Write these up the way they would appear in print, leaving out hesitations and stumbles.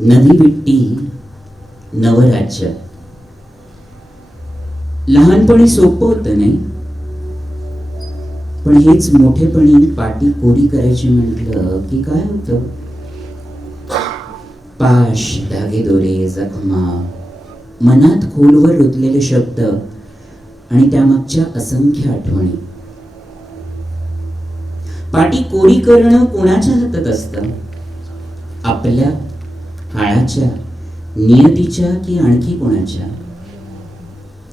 नवी विट्टी नवराज्य. लहानपणी सोपं होतं नाही, पण हेच मोठेपणी पाटी कोरी करायची म्हटलं की काय होतं. पाश, धागेदोरे, जखमा, मनात खोलवर रुतलेले शब्द आणि त्यामागच्या असंख्य आठवणी. पाटी कोरी करणं कोणाच्या हातात असतं? आपल्या, काळाच्या, नियतीच्या की आणखी कोणाच्या?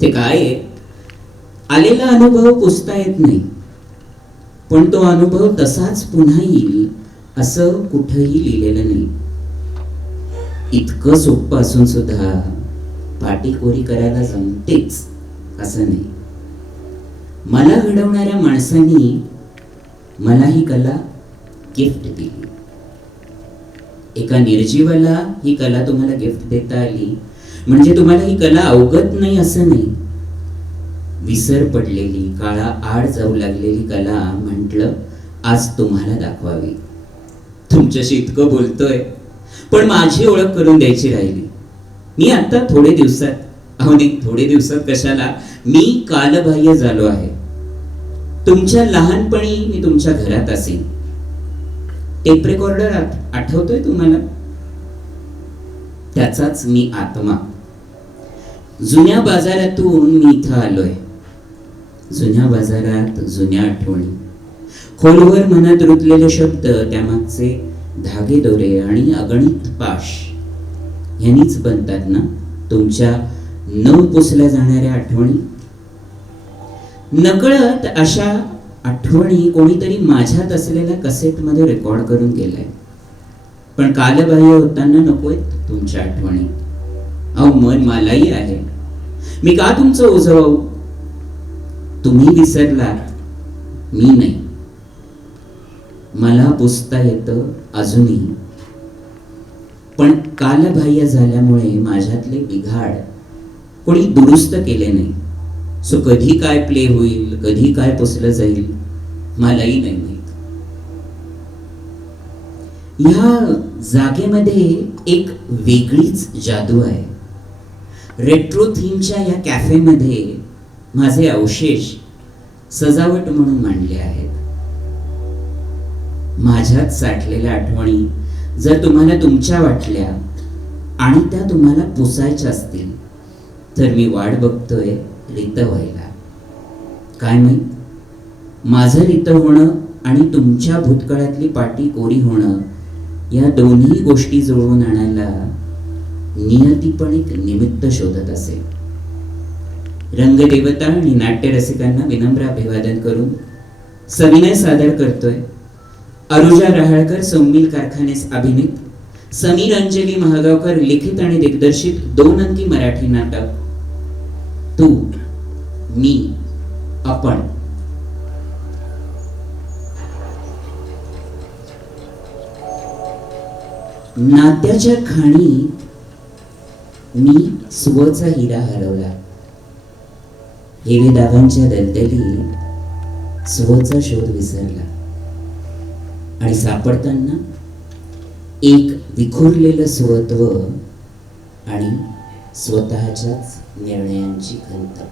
ते काय आहे, आलेला अनुभव पुसता येत नाही, पण तो अनुभव तसाच पुन्हा येईल असं कुठंही लिहिलेलं नाही. इतकं सोपं असून सुद्धा पाटी कोरी करायला जमतेच असं नाही. मला घडवणाऱ्या माणसांनी मला ही कला गिफ्ट दिली. एका निर्जीवाला ही कला तुम्हाला गिफ्ट देता आली म्हणजे तुम्हाला ही कला अवगत नाही असं नाही. विसर पडलेली, काळा आड जाऊ लागलेली कला म्हटलं आज तुम्हाला दाखवावी. तुमच्याशी इतकं बोलतोय, पण माझी ओळख करून द्यायची राहिली. मी आता थोडे दिवसात कशाला, मी कालबाह्य झालो आहे. तुमच्या लहानपणी मी तुमच्या घरात असेन. टेप रेकॉर्डर आठवतोय तुम्हाला? त्याचाच मी आत्मा. जुन्या बाजारातून मी इथं आलोय. जुन्या बाजारात जुन्या आठवणी, खोलवर मनात रुतलेले शब्द, त्यामागचे धागेदोरे आणि अगणित पाश यांनीच बनतात ना तुमच्या न पुसल्या जाणाऱ्या आठवणी. नकळत अशा आठवणी कोणीतरी माझ्यात असलेल्या कसेटमध्ये रेकॉर्ड करून गेलाय. पण कालबाह्य होताना नकोय तुमच्या आठवणी. अहो, मन मलाही आहे. मी का तुमचं ओझवाऊ? तुम्ही विसरलात, मी नाही. मला पुसता येतं अजूनही, पण कालबाह्य झाल्यामुळे माझ्यातले बिघाड कोणी दुरुस्त केले नाही. सो कधी काय प्ले होईल, कधी काय पुसलं जाईल, मलाही नाही माहित. ह्या जागेमध्ये एक वेगळीच जादू आहे. रेट्रो थीमच्या या कॅफेमध्ये माझे अवशेष सजावट म्हणून मांडले आहेत. माझ्यात साठलेल्या आठवणी जर तुम्हाला तुमच्या वाटल्या आणि त्या तुम्हाला पुसायच्या असतील तर मी वाट बघतोय रित व्हायला. काय माहित, माझं रित होणं आणि तुमच्या भूतकाळातली पाटी कोरी होणं या दोन्ही गोष्टी जुळवून आणायला नियती पण एक निमित्त शोधत असेल. रंगदेवता आणि नाट्य रसिकांना विनम्र अभिवादन करून सविनय सादर करतोय अरुजा रहाळकर सौमिल कारखानेस अभिनीत, समीर अंजली महागावकर लिखित आणि दिग्दर्शित 2 अंकी मराठी नाटक तू, मी, आपण. नात्याच्या खाणी मी स्वचा हिरा हरवला. हेवे दागांच्या दलदली स्वचा शोध विसरला आणि सापडताना एक विखुरलेलं स्वत्व आणि स्वतःच्याच निर्णयांची खंत.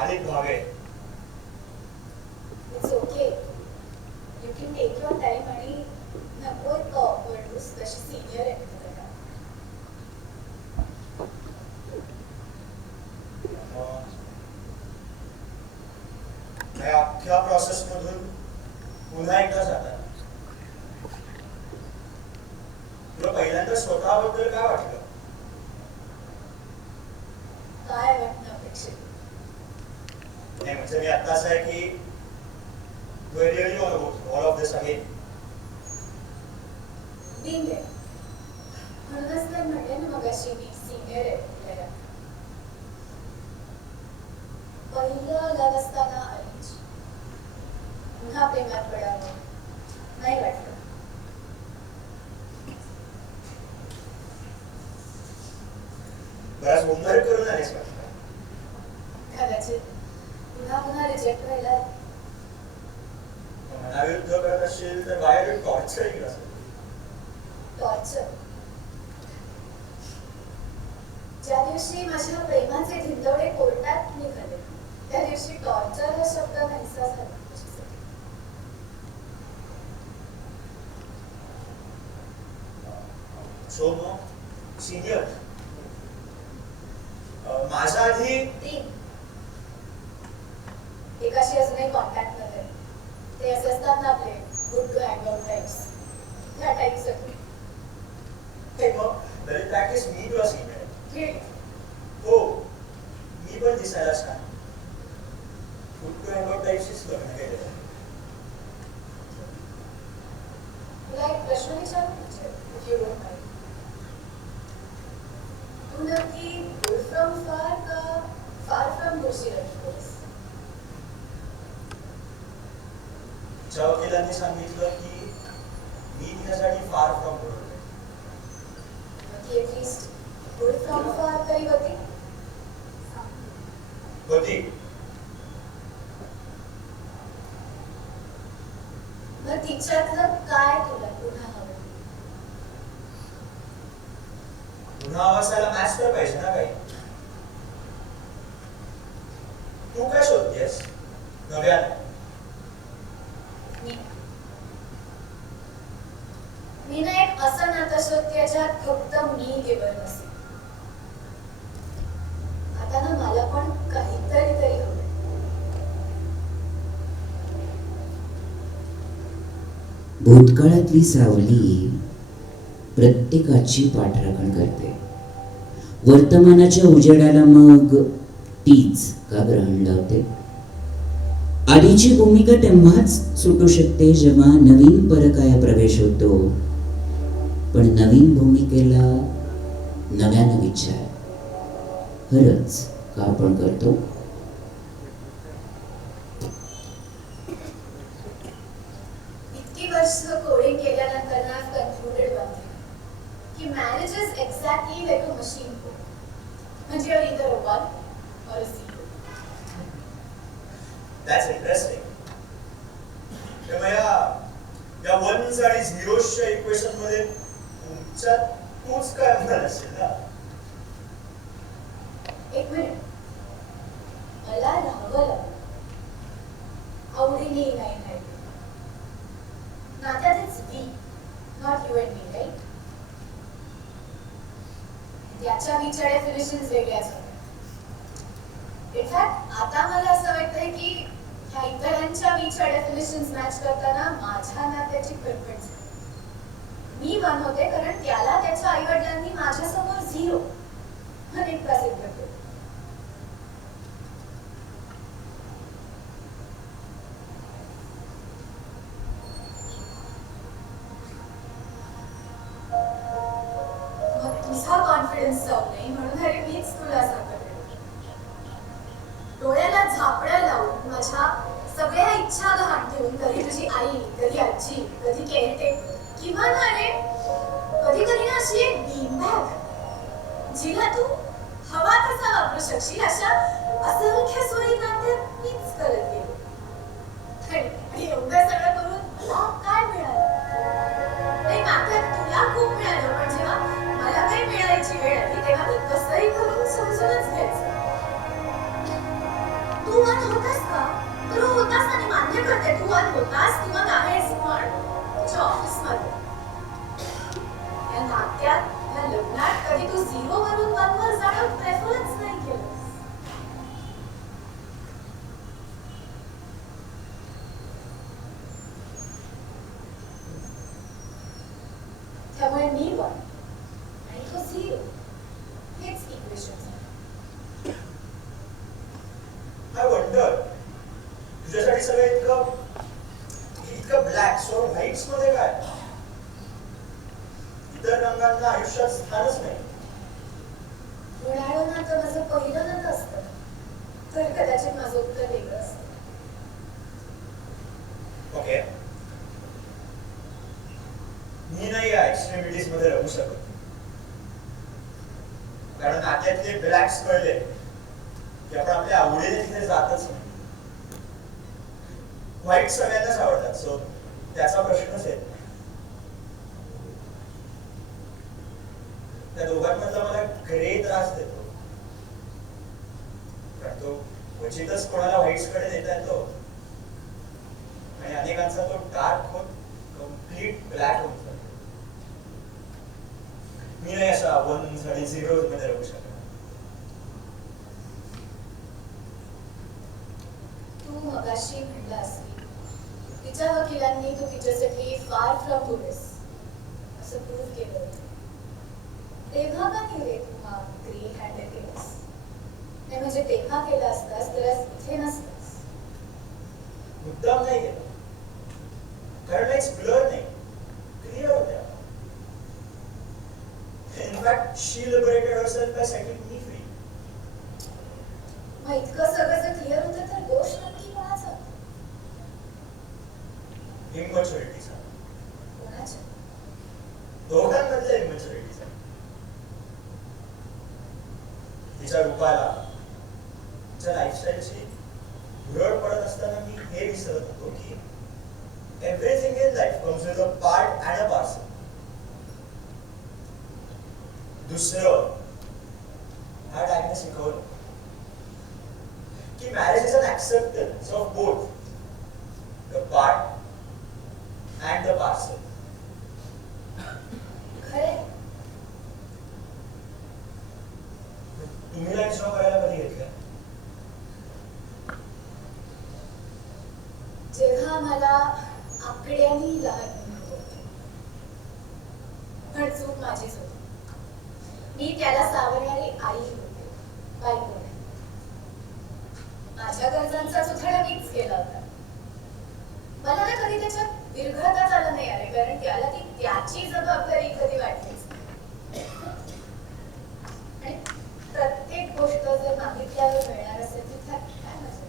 Alec Bhave. It's okay. You can take your time आणि नको इतकं awkward होऊस. तशी senior आहे मी तुला. या अख्ख्या प्रोसेस मधून पुन्हा एकदा जातात. तुला पहिल्यांदा स्वतःबद्दल काय वाटलं? काय वाटणं अपेक्षित? नाही म्हणजे मी आता असं आहे की do I really want to go through all of this again? Being there. म्हणूनच तर म्हटले ना मगाशी मी सिनियर आहे तुला. पहिलं लग्न असताना अरेंज. पुन्हा प्रेमात पडावं नाही वाटलं. बराच होमवर्क करून आलेस वाटतं. कदाचित पुन्हा पुन्हा रिजेक्ट व्हायला मनाविरुद्ध करत असेल तर बाहेर टॉर्चर केलं असेल. टॉर्चर. ज्या दिवशी माझ्या प्रेमाचे धिंदवडे कोर्टात निघाले त्या दिवशी टॉर्चर हा शब्द नाहीसा झाला. सो मग सिनियर माझ्या आधी तीन एकाशी अजूनही कॉन्टॅक्ट मध्ये ते असे असतात ना आपले good to hang out types त्या टाइप्स हे मग तरी प्रॅक्टिस मी तुला सिनियर ठीक. हो मी पण दिसायला छान गुड टू हँग आउट टाईपशीच लग्न केलेलं आहे. तुला एक प्रश्न विचारू इफ यू डोंट माइंड. तू नक्की दूर फ्रॉम फार का फार फ्रॉम दूरशी रहितोस? तिच्या वकिलांनी सांगितलं की मी तिच्यासाठी फार फ्रॉम बोलतोय. ती एटलीस्ट दूर फ्रॉम फार तरी होती. होती. मग तिच्यातलं काय तुला पुन्हा हवं? पुन्हा आवासाला मॅच तर पाहिजे ना काही. तू काय शोधतेस नव्यानं? मी ना एक असं नातं शोधते ज्याच्यात फक्त मी गिवर नसेल. आता ना मला पण काहीतरी तरी हवं. भूतकाळातली सावली प्रत्येकाची पाठराखण करते. वर्तमानाच्या उजेडाला मग तीच का ग्रहण लावते. आधीची भूमिका तेव्हाच सुटू शकते जेव्हा नवीन परकाया प्रवेश होतो. पण नवीन भूमिकेला नव्यानं विचार खरंच का आपण करतो. इतकी वर्ष कोडिंग केल्यानंतर ना I've concluded one thing की marriage is exactly like a machine code. म्हणजे you're either a 1 or a 0. That's interesting. तेव्हा या वन्स आणि झिरोजच्या इक्वेशन मध्ये तुमच्या तूच काय म्हणाल असेल ना. एक मिनिट. मला राहावं लागलं. आवडीने नाही नाही. नात्यात it's we, not you and me, right? याच्या विचार डेफिनेशन्स वेगळ्याच होत्या. इनफॅक्ट आता मला असं वाटतंय की ह्या इतरांच्या विचार डेफिनेशन्स मॅच करताना माझ्या नात्याची प्रेफरन्स मी 1 होते कारण त्याला त्याच्या आई वडिलांनी माझ्यासमोर 0 अनेक सिद्ध केले. मग तुझा कॉन्फिडन्स जाऊ नये म्हणून अरे मीच तुला सांगते. डोळ्याला झापडं लावून माझ्या सगळ्या इच्छा गहाण ठेवून कधी तुझी आई, कधी आजी, कधी केअरटेकर किंवा ना रे कधी कधी ना अशी एक बीनबॅग जिला तू हवा तसा वापरू शकशील अशा असंख्य सोयी नात्यात मीच करत गेलो. आणि एवढं सगळं करून मला काय मिळालं? नाही नात्यात तुला खूप मिळालं पण जेव्हा मला काही मिळायची वेळ आली तेव्हा मी कसंही करून समजूनच घ्यायचं. तू 1 होतास का? तर होतास आणि मान्य करते तू 1 होतास किंवा आहेस पण तुझ्या ऑफिसमध्ये. या नात्यात या लग्नात कधी तू 0 वरून 1 वर जाणं प्रेफरन्स नाही केलंस. त्यामुळे मी 1 आणि तो 0 हेच इक्वेशन. आय वंडर तुझ्यासाठी सगळं इतकं ब्लॅक सो व्हाईट्स मध्ये काय. इतर रंगांना आयुष्यात स्थानच नाही. उन्हाळं नातं माझं पहिलं नातं असतं तर कदाचित माझं उत्तर वेगळं असतं. ओके मी नाही या एक्स्ट्रीमिटीज मध्ये राहू शकत. कारण नात्यातले ब्लॅक्स कळले की आपण आपल्या आवडीने तिथे जातच नाही. व्हाईट सगळ्यांनाच आवडतात, सो त्याचा प्रश्नच येत नाही. त्या दोघांमधला मला ग्रे त्रास देतो, कारण तो क्वचितच कोणाला व्हाईट्स कडे देता येतो आणि अनेकांचा तो डार्क होत कम्प्लीट ब्लॅक होऊन जातो. मी नाही अशा वन्स आणि झिरोज मध्ये राहू शकत. तू मगाशी म्हणलास तिच्या वकिलांनी तू तिच्यासाठी फार फ्रॉम गुड असं प्रूव्ह केलं होतं. तेव्हा का केले तू हा ग्रे हँडल केलंस? नाही म्हणजे तेव्हा केला असतास तर आज इथे नसतास. मुद्दाम नाही केला, कारण लाईक्स ब्लर नाही, क्लिअर होत्या. इनफॅक्ट शी लिबरेटेड हरसेल्फ बाय सेटिंग मी फ्री. मग इतकं सगळं जर क्लिअर होतं तर दोष नक्की कोणाचा? इमॅच्युरिटीचा. कोणाच्या? दोघांमधल्या इमॅच्युरिटीचा. तिच्या रूपाला, तिच्या लाईफस्टाईलची भुरळ पडत असताना मी हे विसरत होतो की everything in life comes with a part and a parcel. दुसरं ह्या टाईमने शिकवलं की marriage is an acceptance of both the part and the parcel. खरे तुम्ही लाईफ शो करायला कधी घेतलं? जेव्हा मला आकड्यांनी लहान होते, पण चूक माझीच होती. मी त्याला सावरणारी आई होते, बायको नाही. माझ्या गरजांचा सुधारणा मीच केला होता. मला ना कधी त्याच्यात विरघळताच आलं नाही आले, कारण त्याला ती त्याची जबाबदारी कधी वाटलीच नाही. आणि प्रत्येक गोष्ट जर मागितल्यावर मिळणार असेल तर काय मजा?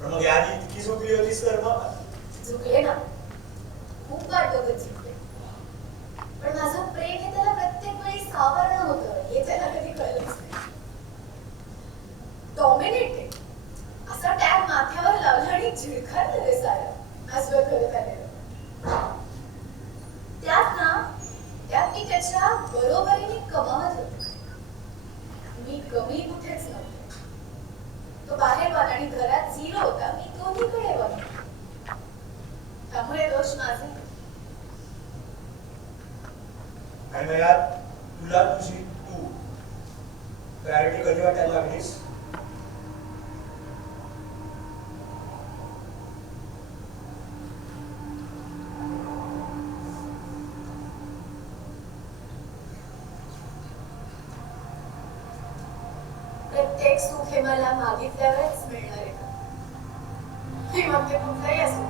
पण मग याआधी इतकी झोपली होतीस तर मग झुकले ना, खूप वाट बघत झुकले. पण माझं प्रेम हे त्याला प्रत्येक वेळी सावरणं होतं हे त्याला कधी कळलंच नाही. डॉमिनेटेड असा टॅग माथ्यावर लावला आणि झिडखारलं रे सारं आजवर करत आलेलं. त्यात मी त्याच्या बरोबरीने कमावत होते. मी कमी कुठेच नव्हते. तो बाहेर वन आणि घरात झिरो होता, मी दोन्हीकडे वन. त्यामुळे दोष माझे. आणि मग यात तुला तुझी तू प्रायोरिटी कधी वाटायला लागलीस? प्रत्येक सुख हे मला मागितल्यावरच मिळणार आहे. हे मग ते कुठलंही असो.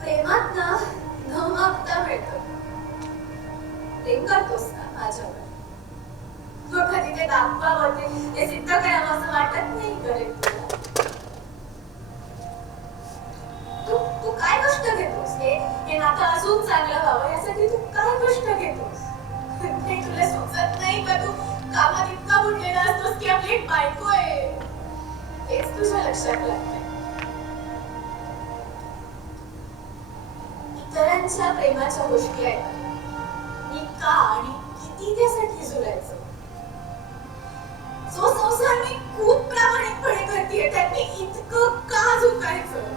प्रेमात ना न मागता मिळतं. प्रेम करतोस ना माझ्यावर, मग कधी ते दाखवावं ते सिद्ध करावं असं वाटत नाही करेल तुला. तू काय कष्ट घेतोस? हे नातं अजून चांगलं व्हावं यासाठी तू काय कष्ट घेतोस? हे तुला सुचत नाही का? तू कामात इतका बुडलेला असतोस की आपली एक बायको आहे हेच तुझ्या लक्षात लागतंय. इतरांच्या प्रेमाच्या गोष्टी ऐका मी का आणि किती त्यासाठी जुरायचं. जो संसार मी खूप प्रामाणिकपणे करतेय त्यात मी इतकं का झुकायचं?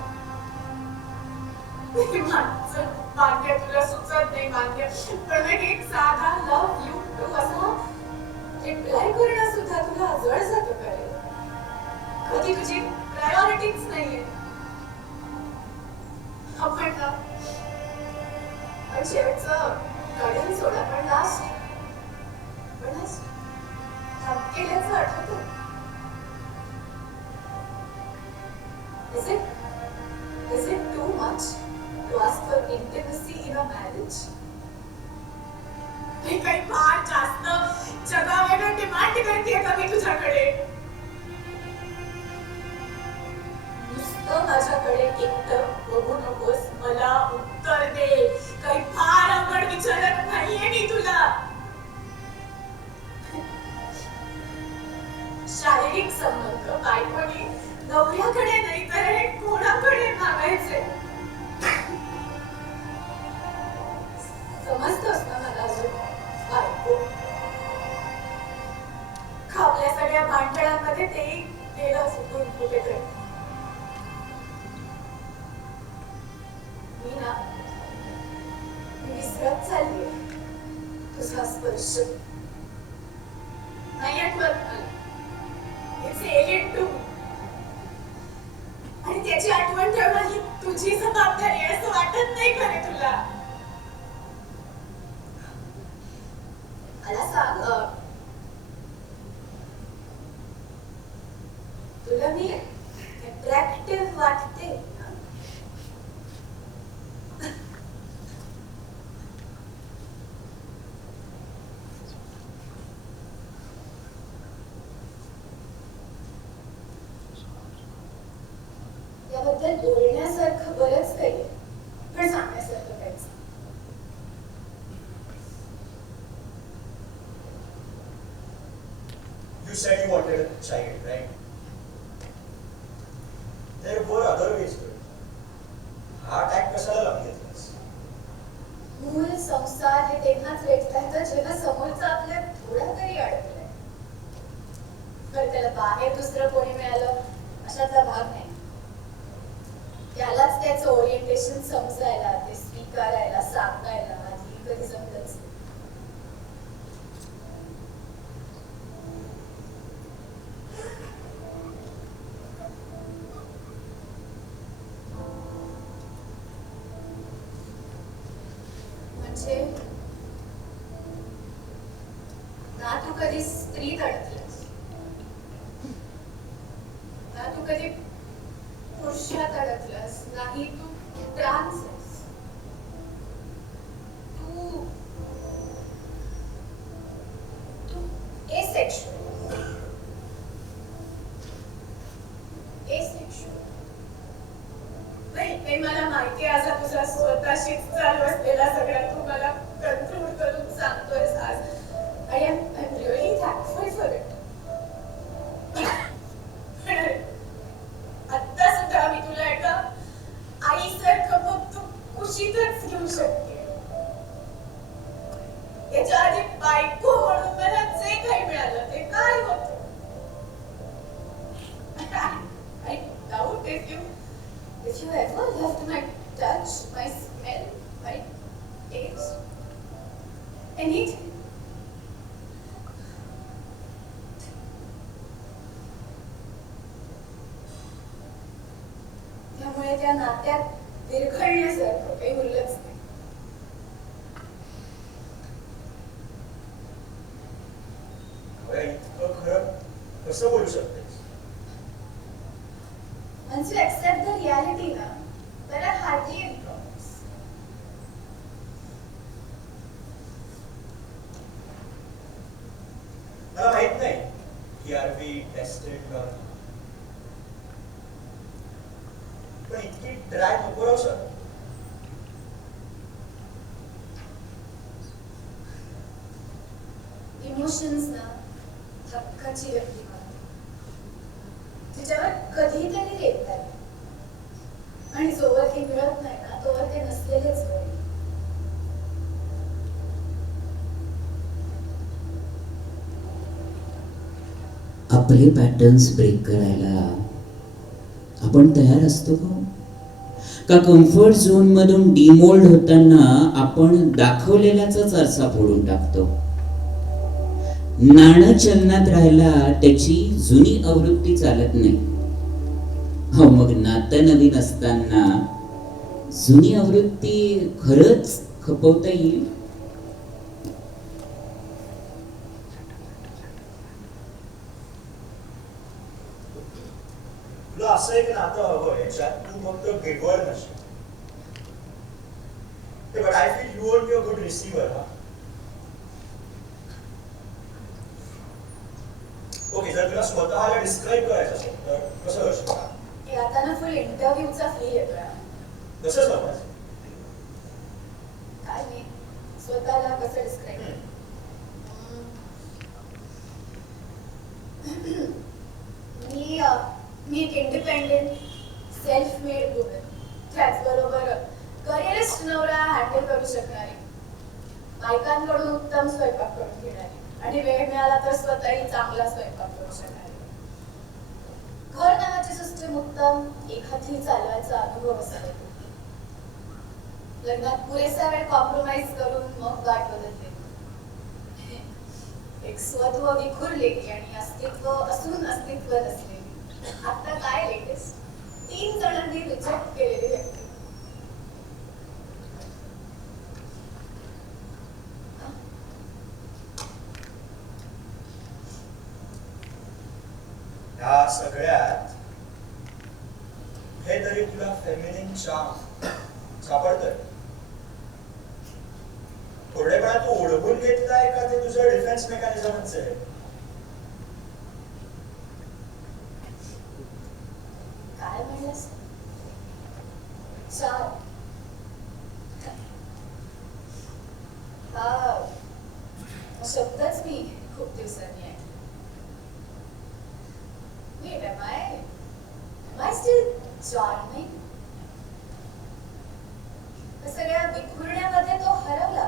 माझं भाग्य तुला सुचत नाही भाग्य, पण मग एक साधा लव्ह यू टू असा रिप्लाय करणं सुद्धा तुला अजळ जातं का रे? कधी तुझी प्रायोरिटीच नाहीये. आपण ना शेवटचं गाडीन सोडा पण लास्ट केल्याचं आठवतं. Is it too much to ask for intimacy in a marriage? हे काही फार जास्त जगावेगळं डिमांड करतेय का मी तुझ्याकडे? नुसतं माझ्याकडे एकटं बघू नकोस, मला उत्तर दे. काही फार अवघड विचारत नाहीये मी तुला. विसरत चालली तुझा स्पर्श नाही आठवत मला. It's alien too. आणि त्याची आठवण ठेवणं ही तुझी जबाबदारी आहे असं वाटत नाही का रे तुला? मला सांग तुला मी अट्रॅक्टिव्ह वाटते ना? याबद्दल बोलण्यासारखं बरंच काही आहे, पण सांगण्यासारखं काहीच नाही. You said you wanted a child, right? There were other ways to it. हा टॅग कशाला लावून घेतलास? मूळ संसार हे तेव्हाच भेटता येतं जेव्हा समोरचा आपल्या थोडा तरी अडकलाय. तर त्याला बाहेर दुसरं कोणी मिळालं अशातला भाग नाही. त्यालाच त्याचं ओरिएंटेशन समजायला, ते स्वीकारायला, सांगायला आधी कधी जमलंच नाही. म्हणजे ना तू कधी स्त्रीत अडकलास, ना तू कधी पुरुषात अडकलास, नाही तू ट्रान्स आहेस. तू तू एसेक्शुअल. एसेक्शुअल नाही, मला माहिती आहे. असा तुझा स्वतःशीच चालू असलेला सगळ्या तू मला कंट्रोल करून सांगतोयस आज. I am really thankful for it. आता सुद्धा मी तुला एका आईसारखं फक्त कुशीतच घेऊ शकते. याच्या आधी बायको म्हणून मला जे काही मिळालं ते काय होतं? I doubt if you ever loved my touch, my smell, my taste, anything. त्यामुळे त्या नात्यात विरघळण्यासारखं काही उरलंच नाही. इतकं खरं कसं बोलू शकतेस? Once you accept the reality ना, there are hardly any problems. मला माहित नाही की आर वी टेस्टेड का, पण इतकी ड्रॅग नको राहू शकत. इमोशन्स ना हक्काची व्यक्ती मानते, तिच्यावर कधीतरी येतात आणि जोवर ते मिळत नाही ना तोवर ते नसलेलेच बरे. आपले पॅटर्न्स ब्रेक करायला आपण तयार असतो का कम्फर्ट झोन मधून डिमोल्ड होताना आपण दाखवलेल्याच आरसा फोडून टाकतो. नाणं चलनात राहायला त्याची जुनी आवृत्ती चालत नाही. हो, मग नातं नवीन असताना जुनी आवृत्ती खरंच खपवता येईल? तुला असं एक नातं हवं याच्यात तू फक्त गिव्हर नसशील. But I feel you won't be a good receiver. Okay, जर तुला स्वतःला डिस्क्राईब करायचं असेल तर कसं करशील? हे आता ना फुल इंटरव्ह्यूचा फील येतोय. कसं समज? काय मी स्वतःला कसं डिस्क्राईब मी एक इंडिपेंडेंट सेल्फ मेड वुमन, त्याचबरोबर करिअरिस्ट नवरा हँडल करू शकणारी, बायकांकडून उत्तम स्वयंपाक करून घेणारी आणि वेळ मिळाला तर स्वतःही चांगला स्वयंपाक करू शकणारी, घर नावाची सिस्टीम उत्तम एखादी चालवायचा अनुभव असावा. लग्नात पुरेसा वेळ कॉम्प्रोमाइज करून मग गाठ बदलते. एक स्वत्व विखुरलेली आणि अस्तित्व असून अस्तित्व नसलेली. आता काय लेटेस्ट 3 जणांनी रिजेक्ट केलेली व्यक्ती. या सगळ्यात हे तरी तुला फेमिनिन चार्म सापडतंय. थोडेपणा तू ओळखून घेतलाय का ते तुझं डिफेन्स मेकॅनिझमच आहे? काय म्हणलंस? 4 हा शब्दच मी खूप दिवसांनी आहे. Wait, am I still charming? त्या सगळ्या विखुरण्यामध्ये तो हरवला.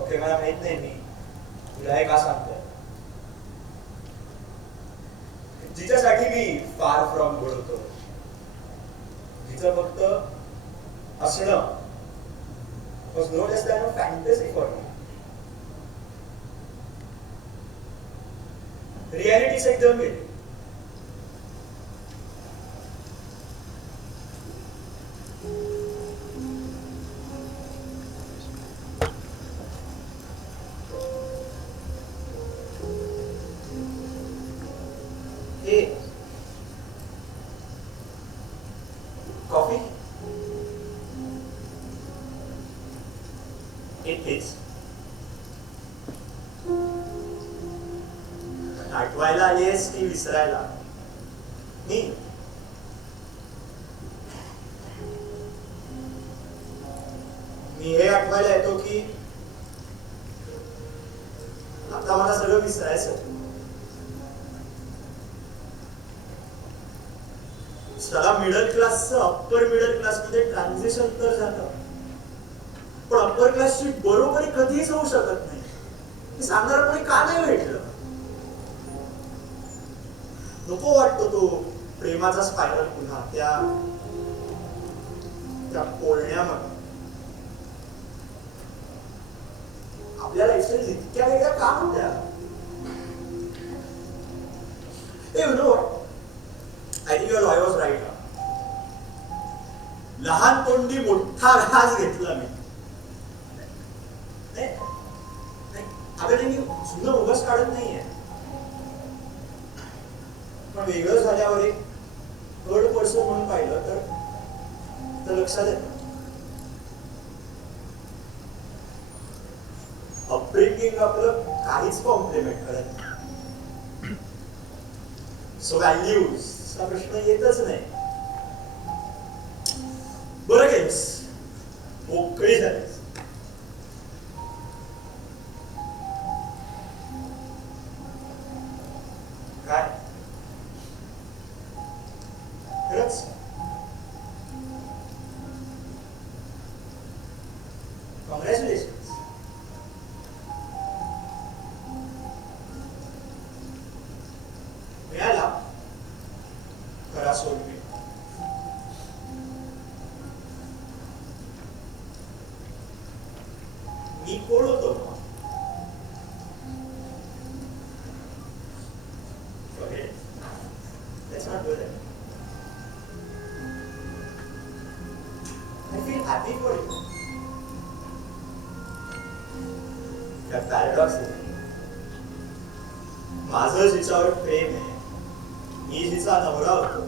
ओके, मला माहित नाही मी तुला हे का सांगतोय. जिच्यासाठी मी फार फ्रॉम गुड होतो, जिचं फक्त असणं was no less than a fantasy for me. रियालिटीच एकदम गेली. Coffee please. आठवायला आलीस की विसरायला? मी हे आठवायला येतो की आता मला सगळं विसरायचं. चला, मिडल क्लासचं अप्पर मिडल क्लास मध्ये ट्रान्झिशन तर झालं, पण अप्पर क्लासची बरोबरी कधीच होऊ शकत नाही. सांगणार कोणी का नाही भेटलं? नको वाटतो तो प्रेमाचा स्पायरल पुन्हा त्या बोलण्यामध्ये. आपल्या लाईफस्टाईल इतक्या वेगळ्या का होत्या? आय थिंक युअर लॉय वॉज राईट. लहान तोंडी मोठा घास घेतला मी. अगं मी जुनं उगाच काढत नाहीये, पण वेगळं झाल्यावर एक थर्ड पर्सन म्हणून पाहिलं तर लक्षात येतं. अपब्रिंगिंग आपलं काहीच कॉम्प्लिमेंट करत नाही. सो व्हॅल्यूज हा प्रश्न येतच नाही. बरं केलंस, मोकळी झालीस. काय खरंच कॉंग्रॅच्युलेशन. मिळाला खरा सोडवे. मी कोण होतो? That's not good. I feel happy for you. That paradox is माझं जिच्यावर प्रेम आहे, मी जिचा नवरा होतो,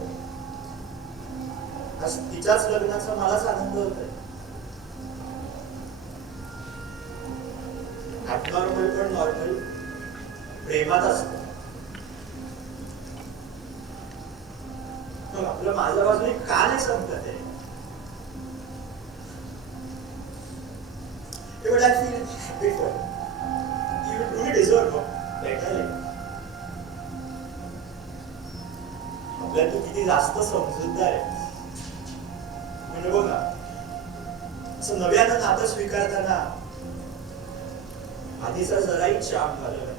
आज तिच्याच लग्नाचा मलाच आनंद होतोय. ऍबनॉर्मल पण नॉर्मल प्रेमात असतो. मग आपलं माझ्या बाजूने का नाही संपत आहे? But I feel happy for you. You truly deserve better life. आपल्याला तू किती जास्त समजूतदार आहे. म्हणजे बघा, असं नव्यानं नातं स्वीकारताना आधीचा जराही चाप घालवला.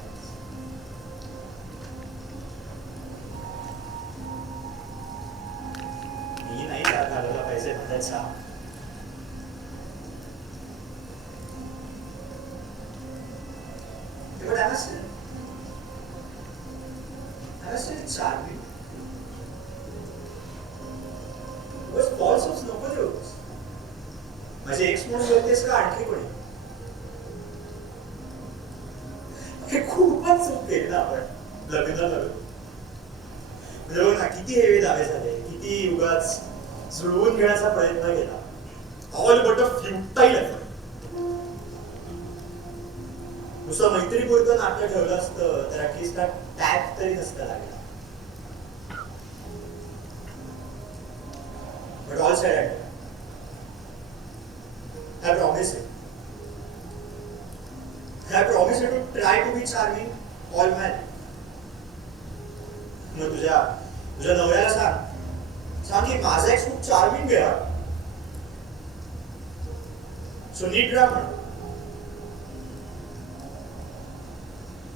अर्धा चहा. But I was still charming. बस फॉल्सच नको देऊस. माझे एक्स म्हणून बोलतेस का आणखी कोणी? हे खूपच चूक केली ना आपण लग्न करून. म्हणजे बघ ना किती हेवे दावे झाले, किती उगाच जुळवून घेण्याचा प्रयत्न केला. All but a futile effort. नुसतं मैत्रीपुरतं नाटक ठेवलं असतं तर ऍटलिस्ट टॅग तरी नसतं लागला. But all said and done, I promise you. I promise you to try to be charming all man. मग तुझ्या नवऱ्याला सांग की माझा एक खूप चार्मिंग आहे. सो नीट राहा म्हणून.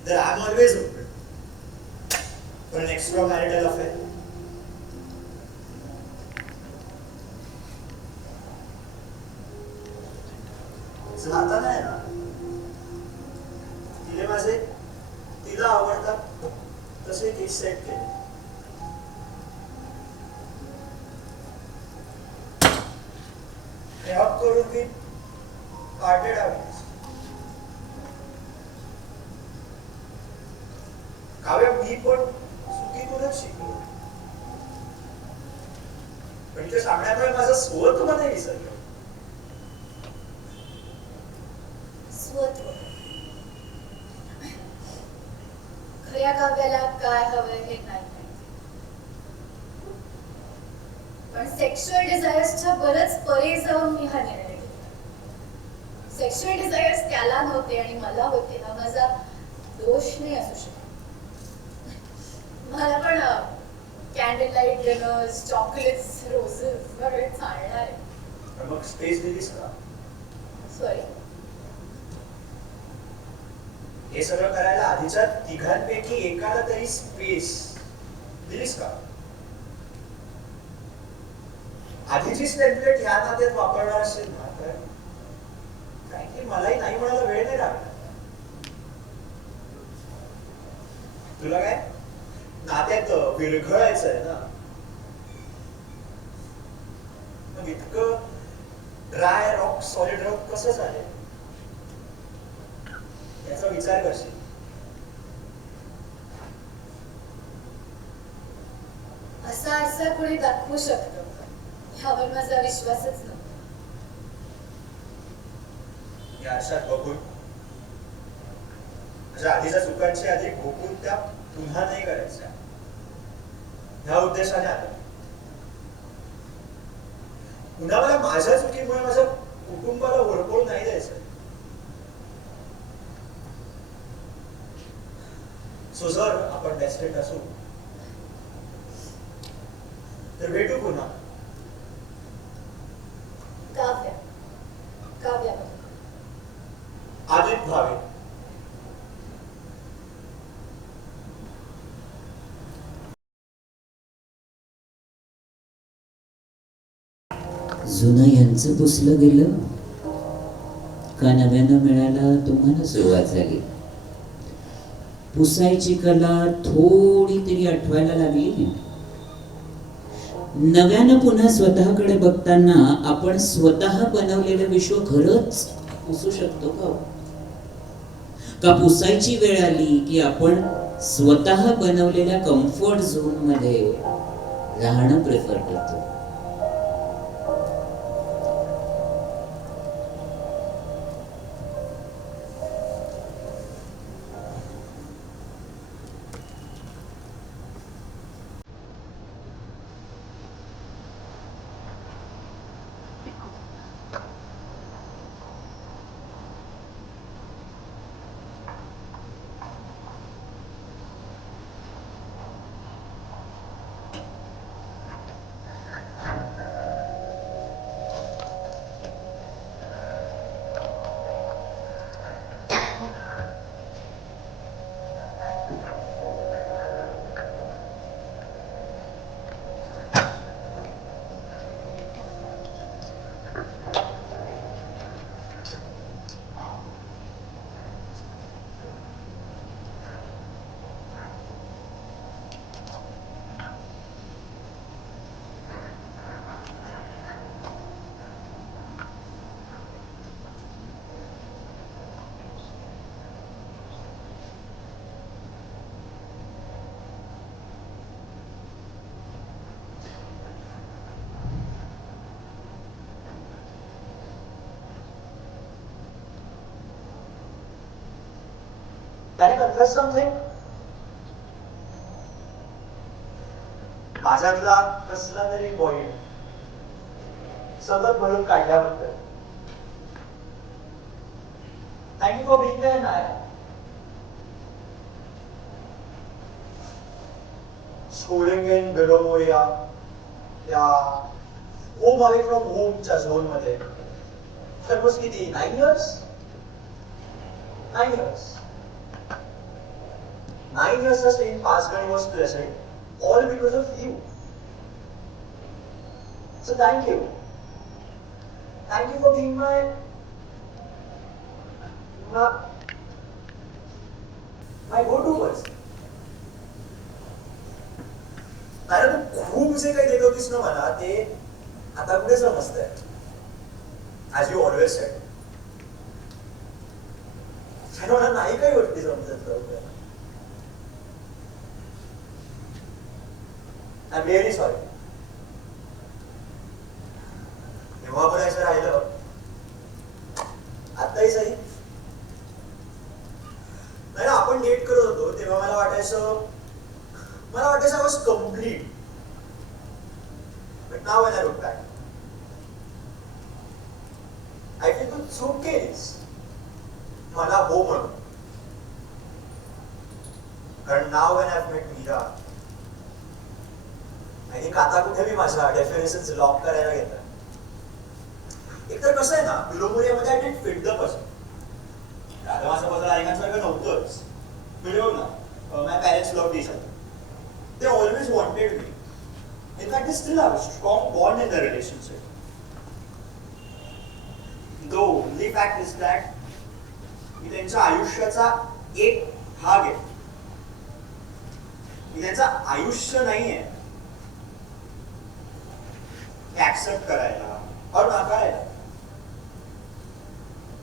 That I'm always open for an extramarital affair. आता नाही ना तिने माझे तिला आवडतात तसे केस सेट केले. करून मी काटेड आम्ही काव्य मी पण चुकीतूनच शिकलो. पण इथे सांगण्यामुळे माझं स्वत्व नाही विसरलं. खऱ्या काव्याला काय हवंय हे नाही पण सेक्शुअल डिझायर्सच्या बरंच परे जाऊन मी हा निर्णय घेतला. सेक्शुअल डिझायर्स त्याला नव्हते आणि मला होते हा माझा दोष नाही असू शकत. मला पण candle light dinners, chocolates, roses वगैरे चालणार आहे. मग स्पेस दिलीस का? सॉरी, हे सगळं करायला आधीच्या तिघांपैकी एकाला तरी स्पेस दिलीस का? आधीचीच टेम्पलेट ह्या नात्यात वापरणार असेल ना तर काय की मलाही नाही म्हणायला वेळ नाही लागला. तुला काय नात्यात विरघळायचंय ना, मग इतकं ड्राय रॉक सॉलिड रॉक कसं झालं याचा विचार करशील. असा कोणी दाखवू शकतो ह्यावर माझा विश्वासच नव्हता. या आरशात बघून माझ्या आधीच्या चुकांची आधी घोकून त्या पुन्हा नाही करायच्या ह्या उद्देशाने आलं. पुन्हा मला माझ्या चुकीमुळे माझ्या कुटुंबाला ओळखून नाही द्यायचं. सो जर आपण डेस्टिनेट असू तर भेटू पुन्हा. काव्या आदित भावे. जुनं यांचं पुसलं गेलं का नव्यानं मिळायला तुम्हाला सुरुवात झाली. पुसायची कला थोडी तरी आठवायला लागली. नव्यानं पुन्हा स्वतःकडे बघताना आपण स्वतः बनवलेलं विश्व खरंच पुसू शकतो का पुसायची वेळ आली की आपण स्वतः बनवलेल्या कम्फर्ट झोन मध्ये राहणं प्रेफर करतो. त्याने कन्फेस समजेल माझ्यातला कसला तरी पॉइंट सतत भरून काढल्याबद्दल thank you for being there Naira. Schooling in बिलो या होम अवे फ्रॉम होमच्या झोन मध्ये ऑलमोस्ट किती 9 years? 9 years. 9 years the same Pasgani was present, all because of you. So thank you. Thank you for being my go-to person. कारण तू खूप जे काही देत होतीस ना मला ते आता कुठे समजतंय. ऍज यू ऑलवेज सेड मला नाही काही गोष्टी समजत लवकर. I am really sorry. तेव्हा पण असं राहिलं आताही सही नाही ना. आपण डेट करत होतो तेव्हा मला वाटायचं I was complete. But now when I look back, I feel good suitcase. मला हो म्हणून. कारण now when I've met Meera, I think आता कुठे मी माझ्या डेफिनेशन्स लॉक करायला घेतला. एकतर कसं आहे ना, बिलोमुरियामध्ये I didn't fit the person. आता माझं बदल ऐकांसारखं नव्हतंच. बिलो ना, my parents loved each other. They always wanted me. In fact, they still have a strong bond in their relationship. The only fact is that मी त्यांच्या आयुष्याचा एक भाग आहे. मी त्यांचं आयुष्य नाहीये हे ऍक्सेप्ट करायला और नाकारायला.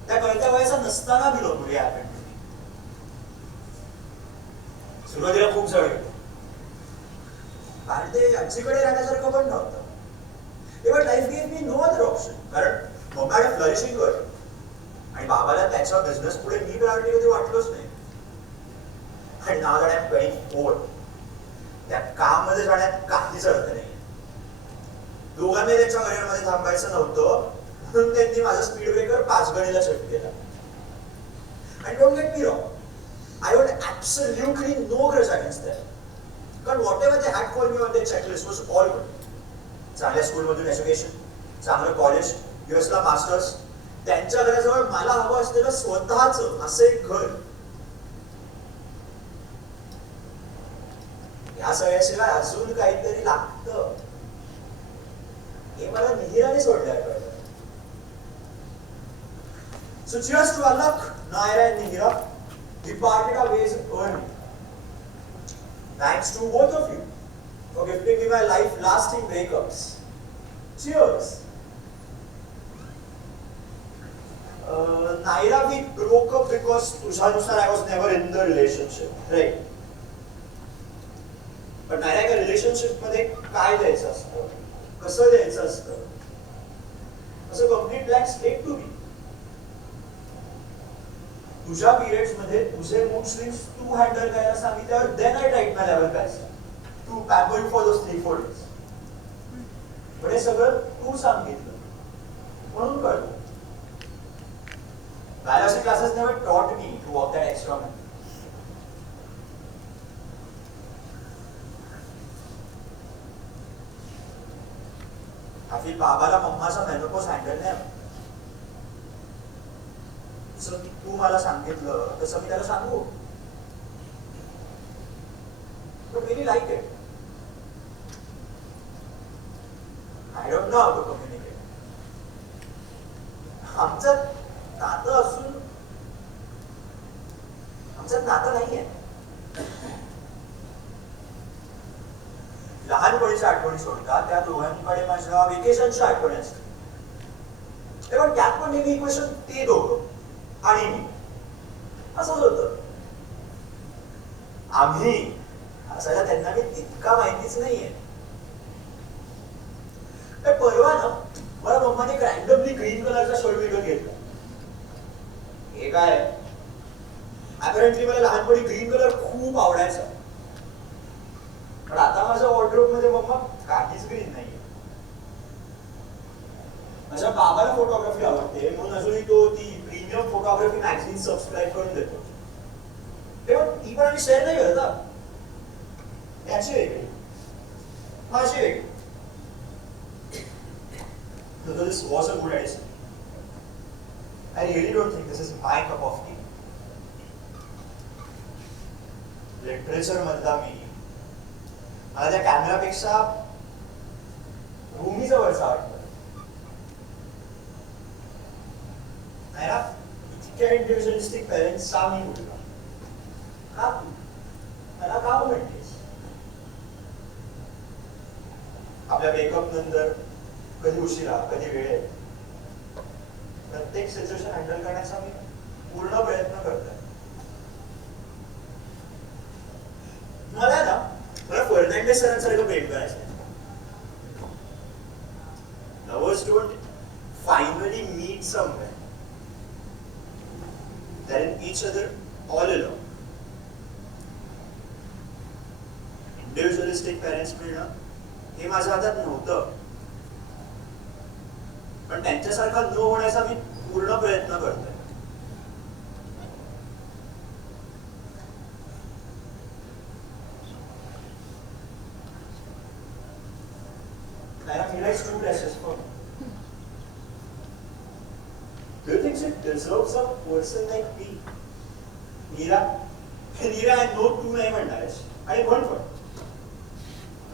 त्या कळत्या वयाचा नसताना बिलोमुरिया हॅपन. सुरुवातीला खूप जड गेलं कारण ते आजीकडे राहण्यासारखं पण नव्हतं. तेव्हा life gave me know other option. कारण मम्मा फ्लरिशिंग कर आणि बाबाला त्याच्या बिझनेस पुढे मी प्रायोरिटी कधी वाटलोच नाही. आणि नाव दॅट आय एम 24 त्या काम मध्ये जाण्यात काहीच अर्थ नाही. दोघांनी त्यांच्या करिअरमध्ये थांबायचं नव्हतं म्हणून त्यांनी माझा स्पीड ब्रेकर पाचगणीला शिफ्ट केला. And don't get me wrong, I want absolutely no grudge against that. कारण whatever they had for me on their checklist was all good. चांगल्या स्कूलमधून एज्युकेशन, चांगलं कॉलेज, युएसला मास्टर्स, त्यांच्या घराजवळ मला हवं असलेलं स्वतःच असं एक घर. या सगळ्याशिवाय अजून काहीतरी लागतं हे मला मिहिराने सोडलंय कळलं. So cheers to our luck, Naira and Mihira. We parted our ways early. Thanks to both of you for gifting me my life-lasting breakups. Cheers. Naira, we broke up because तुझ्यानुसार I was never in the relationship, right? But Naira, एका relationship मध्ये काय द्यायचं असतं, कसं द्यायचं असतं, असं complete blank slate to me. तुझ्या पिरियड्स मध्ये तुझे मूड स्विंग्स तू हँडल करायला सांगितल्यावर then I tried my level best to pamper you for those 3-4 days. पण हे सगळं तू सांगितलं म्हणून कळलं. Biology classes never taught me to walk that extra mile. I feel बाबाला मम्माचा मेनोपॉज हँडल नाही. जसं तू मला सांगितलं तसं मी त्याला सांगू. But really like it. I don't know how to communicate. आमचं नातं असून आमचं नातं नाहीये. लहानपणीच्या आठवणी सोडता त्या दोघांकडे माझ्या वेकेशनच्या आठवणी असतात. तेव्हा त्यात पण नेहमी इक्वेशन ते दोघं आणि मी असंच होतं. आम्ही असायला त्यांना काही तितका माहितीच नाहीये. परवा ना मला मम्माने एक रँडमली ग्रीन कलरचा शर्ट विकत घेतला. हे काय अपॅरेंटली मला लहानपणी ग्रीन कलर खूप आवडायचा, पण आता माझ्या वॉर्डरोब मध्ये मम्मा काहीच ग्रीन नाहीये. माझ्या बाबाला फोटोग्राफी आवडते म्हणून अजूनही तो ती प्रीमियम फोटोग्राफी मॅगझिन सबस्क्राईब करून देतो. तेव्हा ती पण आम्ही शेअर नाही करत हा. त्याची वेगळी, माझी वेगळी. So this was a good addition. I really don't think this is my cup of tea. Literature मधला मी, मला त्या कॅमेरापेक्षा रूमी जवळचा वाटतं. नाही ना, इतक्या इंडिव्हिज्युअलिस्टिक पेरेंट्सचा मी मुलगा. का मला का म्हणतेस? आपल्या ब्रेकअप नंतर कधी उशिरा कधी वेळेत प्रत्येक सिच्युएशन हँडल करण्याचा मी पूर्ण प्रयत्न करतोय. मला फर्नांडिस सरांसारखं प्रेम करायचं. Lovers don't finally meet somewhere. They're in each other all along. Individualistic parents मिळणं हे माझ्या हातात नव्हतं, पण त्यांच्यासारखा न होण्याचा मी पूर्ण प्रयत्न करतोय. Mira is too precious for me. Do you think she deserves a person like me? Mira, I know तू नाही म्हणणार आहेस आणि म्हण पण.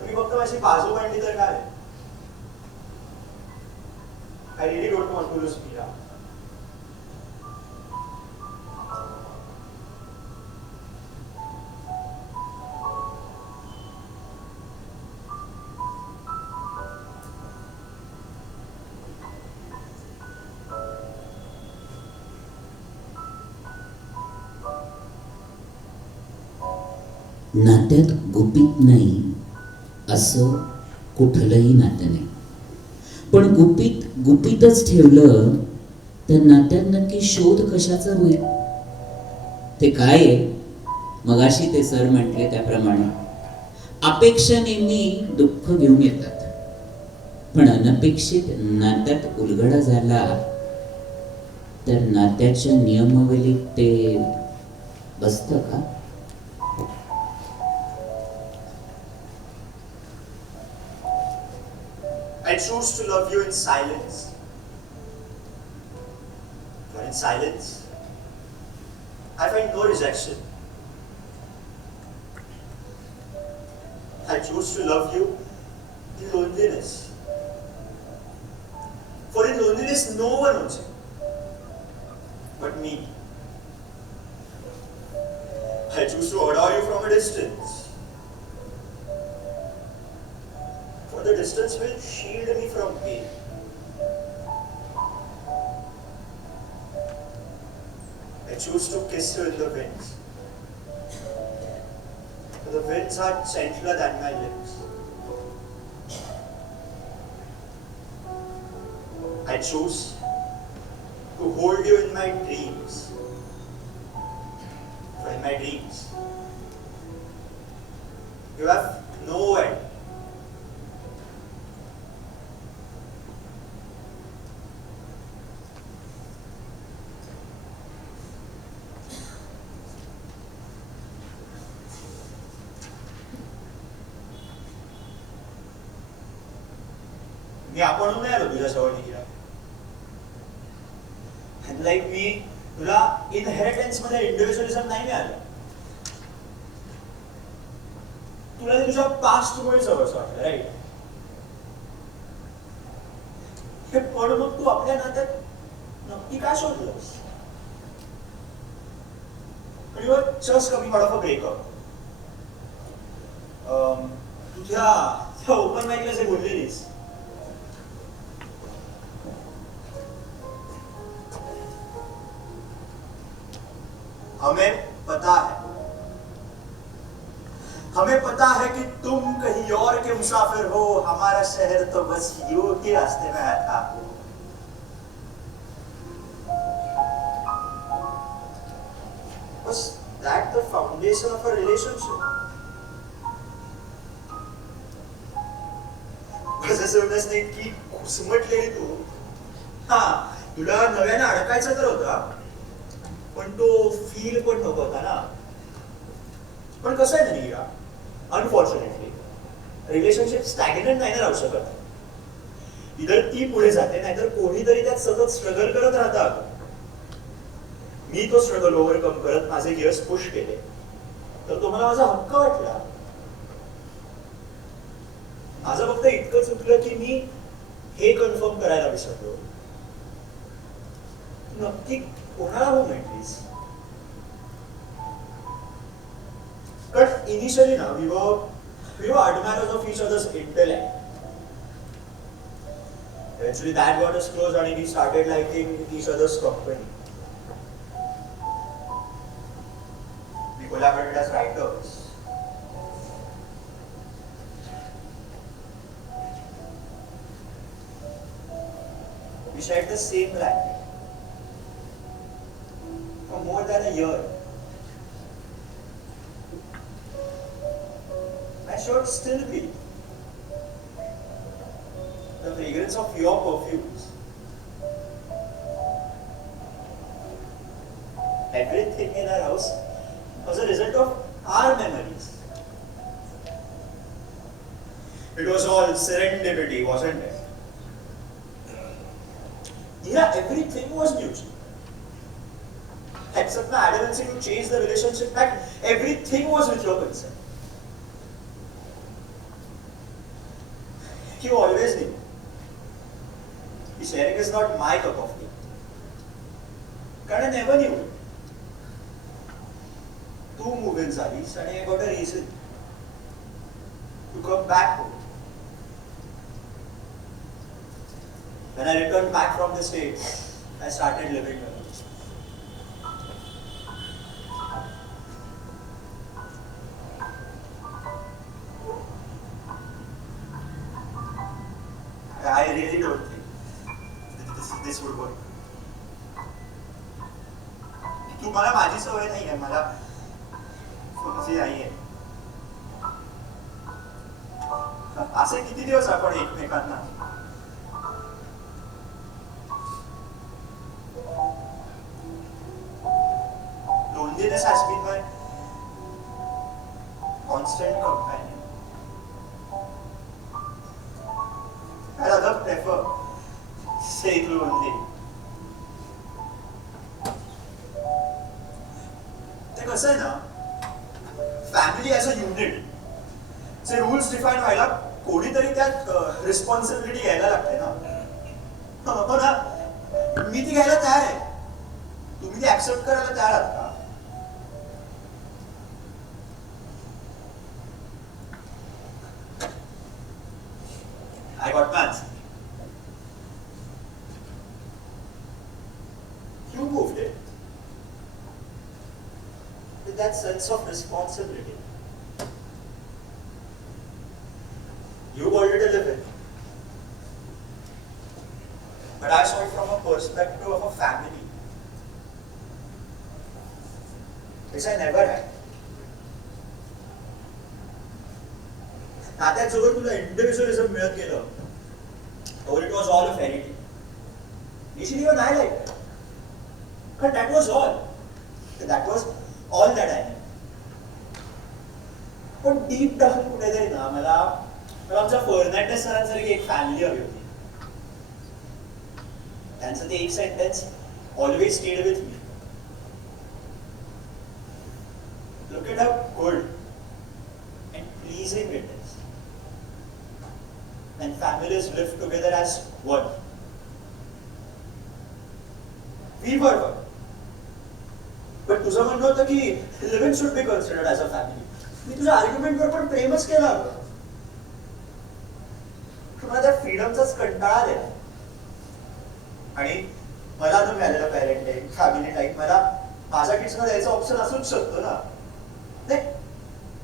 मी फक्त माझी बाजू मांडली तर काय? I really don't want to lose Mira. नात्यात गुपित नाही असं कुठलंही नातं नाही, पण गुपितच ठेवलं तर नात्यात नक्की शोध कशाचा होईल? ते काय आहे? मगाशी ते सर म्हटले त्याप्रमाणे अपेक्षा नेहमी दुःख घेऊन येतात, पण अनपेक्षित नात्यात उलगडा झाला तर नात्याच्या नियमावलीत ते बसतं का? I choose to love you in silence. But in silence, I find no rejection. I choose to love you in loneliness. For in loneliness, no one knows you but me. I choose to adore you from a distance. The distance will shield me from pain. I choose to kiss you in the winds. The winds are gentler than my lips. I choose to hold you in my dreams. For in my dreams, you have no end. मी आपण नाही आलो तुझ्या जवळ निघिरा. Like मी तुला inheritance मध्ये individualism नाही मिळालं. तुला ते तुझ्या पास्ट मुळे जवळच वाटलं, राईट? पण मग तू आपल्या नात्यात नक्की काय शोधलंस? You were just coming out of a breakup. तुझ्या ओपन माइकला जे बोललेलीस, हमें पता है कि तुम कहीं और के मुसाफिर हो, हमारा शहर तो बस यूं के रास्ते में आया था. Was that the foundation of a relationship? Positiveness ने इतकी घुसमटलेली तू, हा तुला नव्याने अडकायचा तर होता, पण तो फील पण नको होता ना. पण कसं आहे ना नीरा, अनफॉर्च्युनेटली रिलेशनशिप स्टॅग्नंट नाही ना राहू शकत. इधर ती पुढे जाते, नाहीतर कोणीतरी त्यात सतत स्ट्रगल करत राहतात. मी तो स्ट्रगल ओव्हरकम करत माझे गिअर्स पुश केले, तर तो मला माझा हक्क वाटला. माझं फक्त इतकं चुकलं की मी हे कन्फर्म करायला विसरलो, नक्की कोणाला हो म्हटलीस. कारण इनिशियली ना we were admirers of each other's intellect. Eventually that got us close and we started liking each other's company. We collaborated as writers. We shared the same language for more than a year. My shirt still breathe the fragrance of your perfumes. Everything in our house was a result of our memories. It was all serendipity, wasn't it? Yeah, everything was mutual. Except my adamance to change the relationship back, everything was with your consent. You always knew. Sharing is not my cup of tea. Because I never knew it. Two movements are these, and I got a reason to come back home. When I returned back from the States, I started living alone. I really don't think this would work. तुम्हाला माझी सवय नाही आहे, मला तुमची नाही आहे. असे किती दिवस आपण एकमेकांना loneliness has been my constant companion. I'd rather prefer staying lonely. ते कसं आहे ना, फॅमिली ॲज अ युनिट चे रूल्स डिफाईन व्हायला कोणीतरी त्यात रिस्पॉन्सिबिलिटी घ्यायला लागते ना. हो ना, मी ती घ्यायला तयार आहे. तुम्ही ती ऍक्सेप्ट करायला तयार आहात का? I got plans. You moved it with that sense of responsibility. You wanted to live it, but I saw it from a perspective of a family, which I never had. नात्यात जवळ तुला individualism मिळत गेलं, or it was all a fairy tale. Initially even I liked it, but that was all. That was all that I knew. पण deep down कुठेतरी ना मला आमच्या फर्नांडिस सरांसारखी एक फॅमिली हवी होती. त्यांचं ते एक sentence always stayed with me. Look at how good and pleasing it is when families live together as one. We were one. But तुझं म्हणणं होतं की living should be considered as a family. मी तुझ्या आर्ग्युमेंटवर पण प्रेमच केलं होतं. तुम्हाला त्या फ्रीडमचाच कंटाळा आलेला. आणि मला न मिळालेला पॅरेंटिंग, फॅमिली टाईम मला माझ्या किड्सना द्यायचा ऑप्शन असूच शकतो ना. नाही,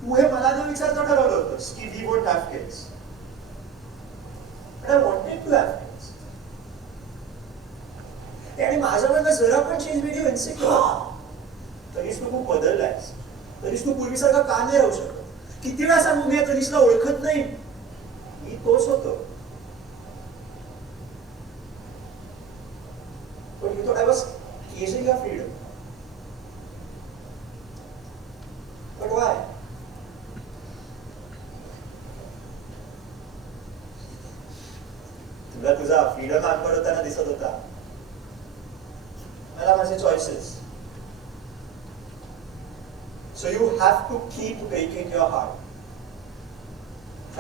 तू हे मला न विचारता ठरवलं होतंस की we won't have kids. But I wanted to have kids. आणि माझ्यामधनं जरा पण चेंज व्हिडिओ इन्सिक्युअर, तरी तरीच तू खूप बदललायस. तरीच तू पूर्वीसारखा का नाही राहू शकत? किती वेळा सांगू मी तनिषला ओळखत नाही. मी तोच होतो. But you thought I was chasing your freedom. But why? तुला तुझा फ्रीडम आंबर होताना दिसत होता. मला माझे choices. So you have to keep breaking your heart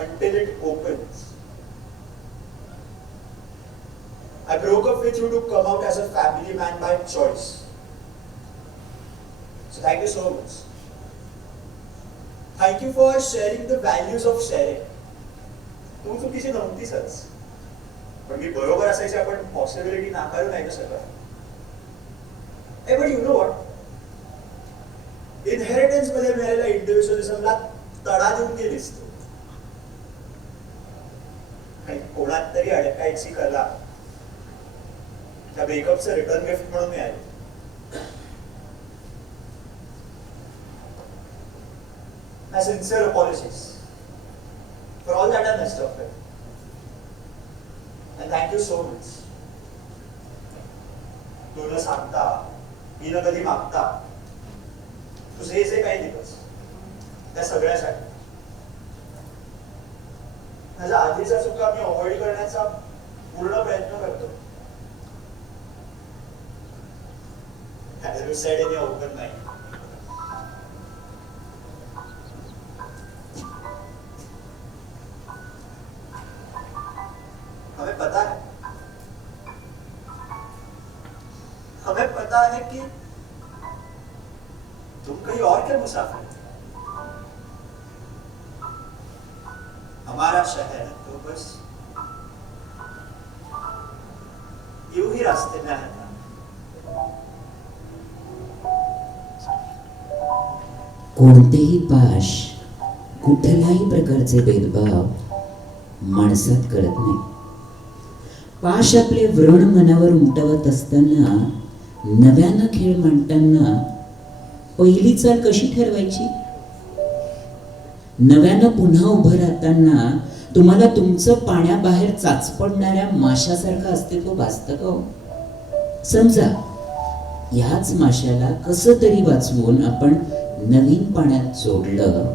until it opens. I broke up with you to come out as a family man by choice. So thank you so much. Thank you for sharing the values of sharing. तू चुकीची नव्हतीसच. पण मी बरोबर असायची आपण possibility नाकारू नाही ना सगळं. But you know what? Inheritance मध्ये मिळालेल्या इंडिव्हिज्युअलिझमला तडा देऊन गेलीस तू. आणि कोणात तरी अडकायची कला त्या ब्रेकअपचं रिटर्न गिफ्ट म्हणून मिळाले. My sincere apologies for all that I messed up with. And thank you so much. तू न सांगता, मी न कधी मागता, तुझे जे काही दिवस त्या सगळ्यासाठी माझ्या आधीचा चुका मी अवॉइड करण्याचा पूर्ण प्रयत्न करतो. As you said in your open mind. हमें पता है कि तुम कहीं और के मुसाफिर. हमारा शहर तो बस यूं ही रास्ते में है. कोणतेही पाश कुठल्याही प्रकारचे भेदभाव माणसात करत नाही. पाश आपले व्रण मनावर उमटवत असताना नव्यानं खेळ मांडताना पहिली चाल कशी ठरवायची? नव्यानं पुन्हा उभं राहताना तुम्हाला तुमचं पाण्याबाहेर चाचपडणाऱ्या माशासारखं अस्तित्व भासतं का हो? समजा याच माशाला कसं तरी वाचवून आपण नवीन पाण्यात सोडलं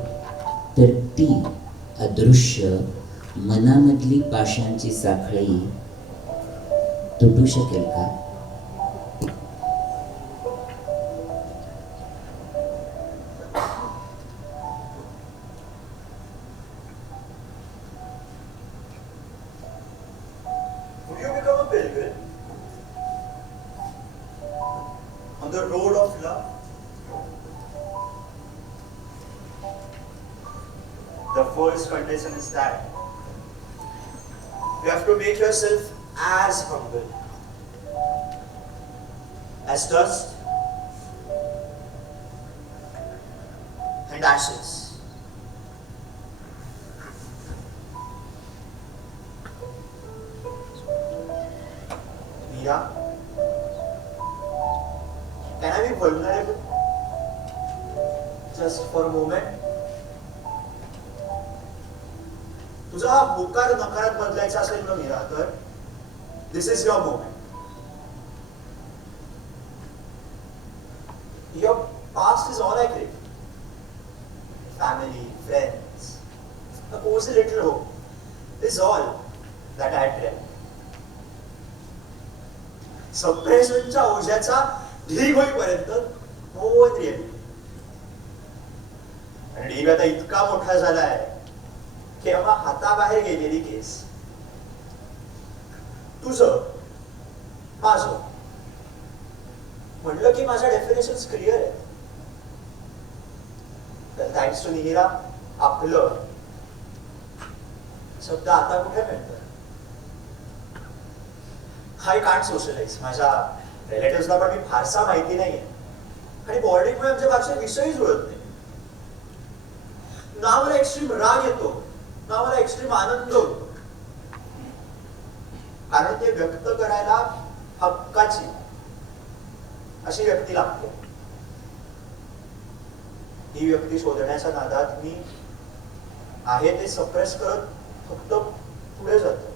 तर ती अदृश्य मनामधली पाशांची साखळी तुटू शकेल का? Would you become a pilgrim on the road of love? The first condition is that you have to make yourself as humble as dust and ashes. Mira, can I be vulnerable just for a moment? तुझा हा होकार नकारात बदलायचा असेल ना मीरा, तर this is your moment. Your past is all I crave. Family, friends, a cozy little home is all that I dreamt. सप्रेशनच्या ओझ्याचा ढीग होईपर्यंत no one really. आणि ढीग आता इतका मोठा झालाय केव्हा हाताबाहेर गेलेली केस. तुझं माझं म्हटलं की माझ्या डेफिनेशन्स क्लिअर आहेत. तर थँक्स टू निहिरा आपलं शब्द आता कुठे मिळतं. I can't socialise. माझ्या रिलेटिव्हला पण मी फारसा माहिती नाहीये आणि बॉर्डिंगमुळे आमच्या भाषेत विषयही जुळत नाही. ना मला एक्स्ट्रीम राग येतो ना मला एक्स्ट्रीम आनंद होतो, कारण ते व्यक्त करायला हक्काची अशी व्यक्ती लागते. ही व्यक्ती शोधण्याच्या नादात मी आहे ते सप्रेस करत फक्त पुढे जातो.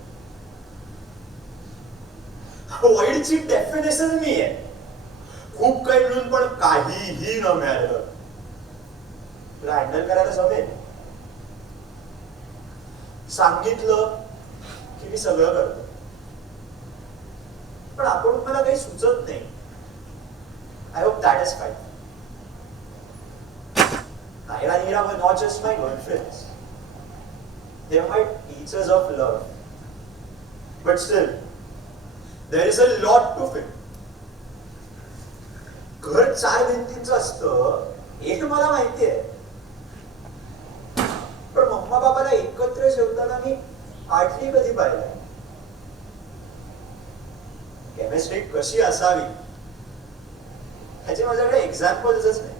वाईडची डेफिनेशन मी आहे. खूप काही मिळून पण काहीही न मिळालं. तुला हँडल करायला जमेल. सांगितलं की मी सगळं करतो, पण आपण मला काही सुचत नाही. I hope that is fine. Naira and Hira were not just my girlfriends. They were my teachers of love. But still, there is a lot to fit. घर 4 भिंतींचं असतं हे मला माहिती आहे, पण मम्मा बाबाला एकत्र जेवताना मी हार्डली कधी पाहिलंय. केमिस्ट्री कशी असावी ह्याचे माझ्याकडे एक्झाम्पल्सच नाही.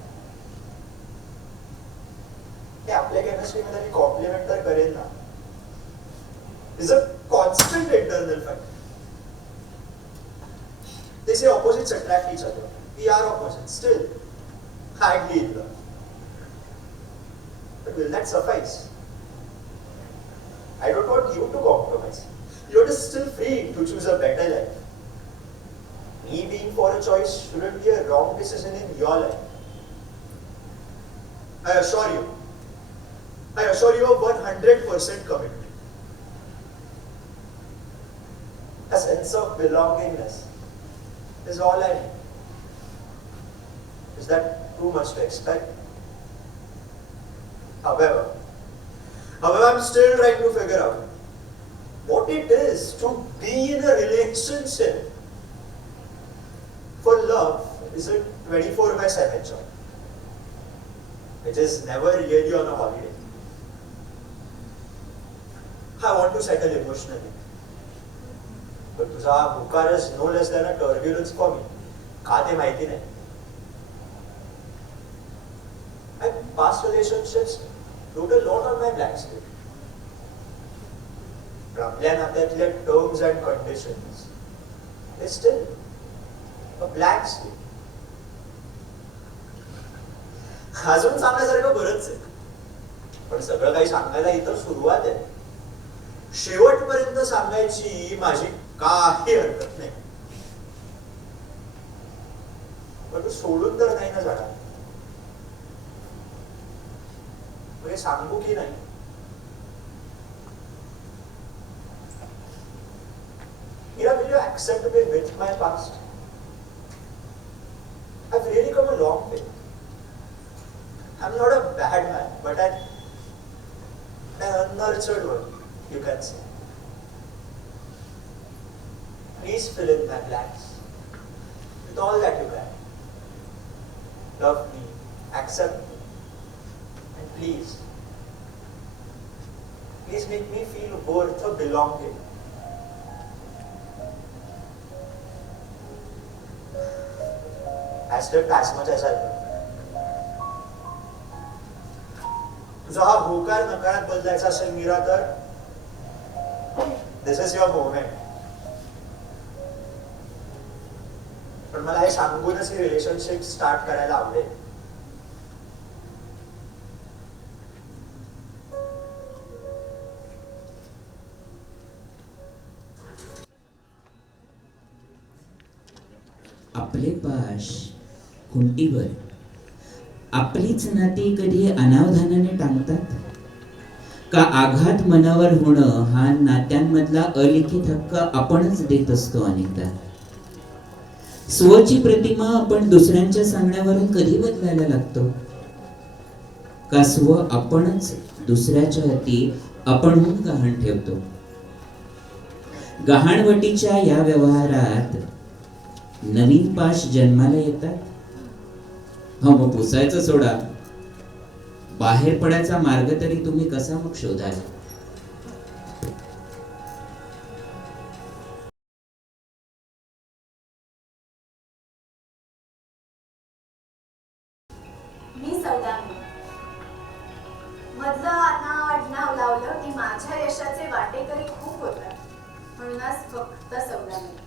हे आपल्या केमिस्ट्री मध्ये मी कॉम्प्लिमेंट तर करेन ना. Is a constant internal fight. They say opposites attract each other. We are opposites still. Hardly in love. But will that suffice? I don't want you to compromise. You're still free to choose a better life. Me being for a choice shouldn't be a wrong decision in your life. I assure you of 100% commitment. A sense of belongingness is all I need. Is that too much to expect? However, I'm still trying to figure out what it is to be in a relationship. For love is a 24/7 job. It is never really on a holiday. I want to settle emotionally. But तुझा होकार is no less than a turbulence for me. का ते माहिती नाही. My past relationships wrote a lot on my blank slate. पण आपल्या नात्यातल्या terms and conditions is still a blank slate. अजून सांगण्यासारखं बरंच आहे, पण सगळं काही सांगायला इथं सुरुवात आहे. शेवटपर्यंत सांगायची माझी काही हरकत नाही. पण तू सोडून तर नाही ना जाणार. म्हणजे सांगू की नाही. Mira, will you accept me with my past? I've really come a long way. I'm not a bad man, but an unnurtured one, you can say. Please fill in my blanks with all that you can. Love me, accept me, and please make me feel worth of belonging. I slept as much as I could. तुझा हा होकार नकारात बदलायचा असेल मीरा तर this is your moment. पण मला हे सांगूनच ही रिलेशनशिप स्टार्ट करायला आवडेल. आपले पाश खुंटीवर आपलीच नाती कधी अनावधानाने टांगतात का? आघात मनावर होणं हा नात्यांमधला अलिखित हक्क आपणच देत असतो अनेकदा. स्वची प्रतिमा आपण दुसऱ्यांच्या सांगण्यावरून कधी बदलायला लागतो का? स्व आपणच दुसऱ्याच्या हाती आपणहून गहाण ठेवतो. गहाणवटीच्या या व्यवहारात नवीन पाश जन्माला येतात. हो, मग पुसायचं सोडा, बाहेर पडायचा मार्ग तरी तुम्ही कसा मग शोधाल? मी सौदामिनी. मधलं आडनाव लावलं की माझ्या यशाचे वाटेकरी खूप होतात, म्हणूनच फक्त सौदामिनी.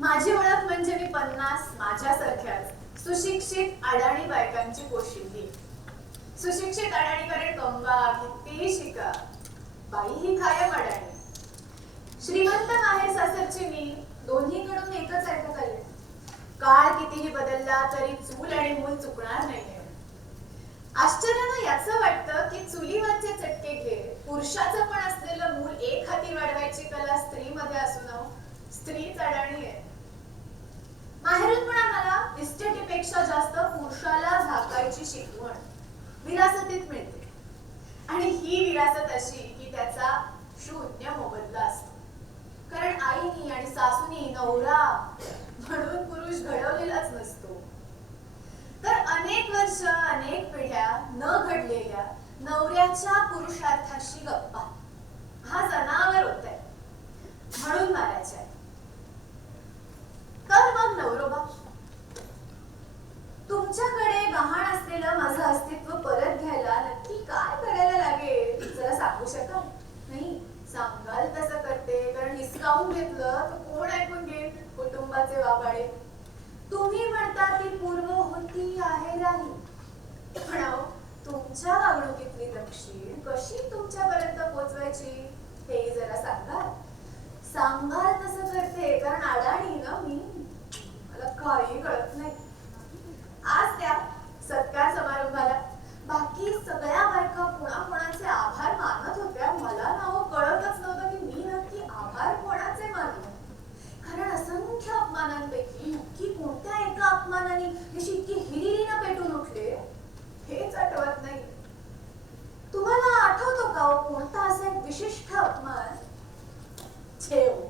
माझी ओळख म्हणजे मी 50 माझ्यासारख्याच सुशिक्षित अडाणी बायकांची पोशिंदी. सुशिक्षित अडाणीकडे कंबा कितीही शिका, बाई ही कायम अडाणी. श्रीमंत माहेर सासरची मी दोन्हीकडून एकच ऐकले. काळ कितीही बदलला तरी चूल आणि मूल चुकणार नाहीये. आश्चर्यानं याचं वाटतं की चुलीवरचे चटके घे, पुरुषाचं पण असलेलं मूल एक हाती वाढवायची कला स्त्रीमध्ये असून स्त्रीच अडाणी आहे. माहेरून पण आम्हाला इस्टेटीपेक्षा जास्त पुरुषाला झाकायची शिकवण विरासतीत मिळते. आणि ही विरासत अशी की त्याचा शून्य मोबदला असतो. कारण आईनी आणि सासूनी नवरा म्हणून पुरुष घडवलेलाच नसतो. तर अनेक वर्ष अनेक पिढ्या न घडलेल्या नवऱ्याच्या पुरुषार्थाशी गप्पा हा जनावर होत आहे म्हणून मारायचा. तर मग नवरोबा, तुमच्याकडे गहाण असलेलं माझं अस्तित्व परत घ्यायला नक्की काय करायला लागेल जरा सांगू शकाल? नाही, सांगाल तसं करते, कारण हिसकावून घेतलं तर कोण ऐकून घेईल कुटुंबाचे वाबाडे. तुम्ही म्हणता ती पूर्व होती आहे राही, पण तुमच्या वागणुकीतली तपशील कशी तुमच्यापर्यंत पोहोचवायची हे जरा सांगाल? सांगाल तसं करते, कारण अडाणी ना मी, मला काही कळत नाही. आज त्या सत्कार समारंभाला बाकी सगळ्या बायका कोणाकोणाचे आभार मानत होत्या. मला नाव कळतच नव्हतं की मी नक्की आभार कोणाचे मानू. कारण असंख्य अपमानांपैकी नक्की कोणत्या एका अपमानाने अशी इतकी हिरिरीनं पेटून उठले हेच आठवत नाही. तुम्हाला आठवतो का कोणता असा एक विशिष्ट अपमान? ठेव,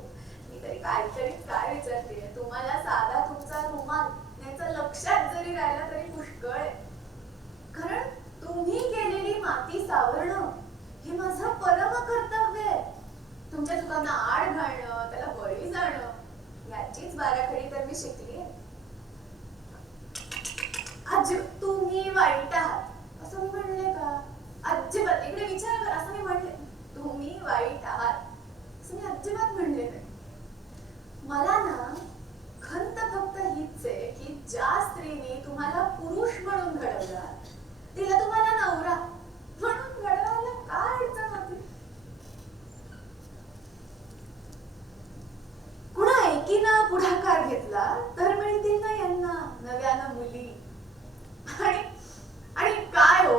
मी तरी काय विचारते. तुम्हाला साधा तुमचा रुमाल याचं लक्षात जरी राहिला तरी पुष्कळ आहे. कारण तुम्ही केलेली माती सावरणं हे माझं परम कर्तव्य आहे. तुमच्या चुकांना आड घालणं, त्याला बळी जाणं याचीच बाराखडी तर मी शिकली आहे. आज तुम्ही वाईट आहात असं मी म्हणले का? अजिबात. इकडे विचार कर, असं मी म्हणले तुम्ही वाईट आहात असं मी अजिबात म्हणले नाही. मला ना खंत फक्त हीच आहे की ज्या स्त्रीने तुम्हाला पुरुष म्हणून घडवला तिला तुम्हाला नवरा म्हणून घडवायला काय अडचण होती? कुणा एकीनं पुढाकार घेतला तर मिळतील ना यांना नव्यानं मुली. आणि काय हो,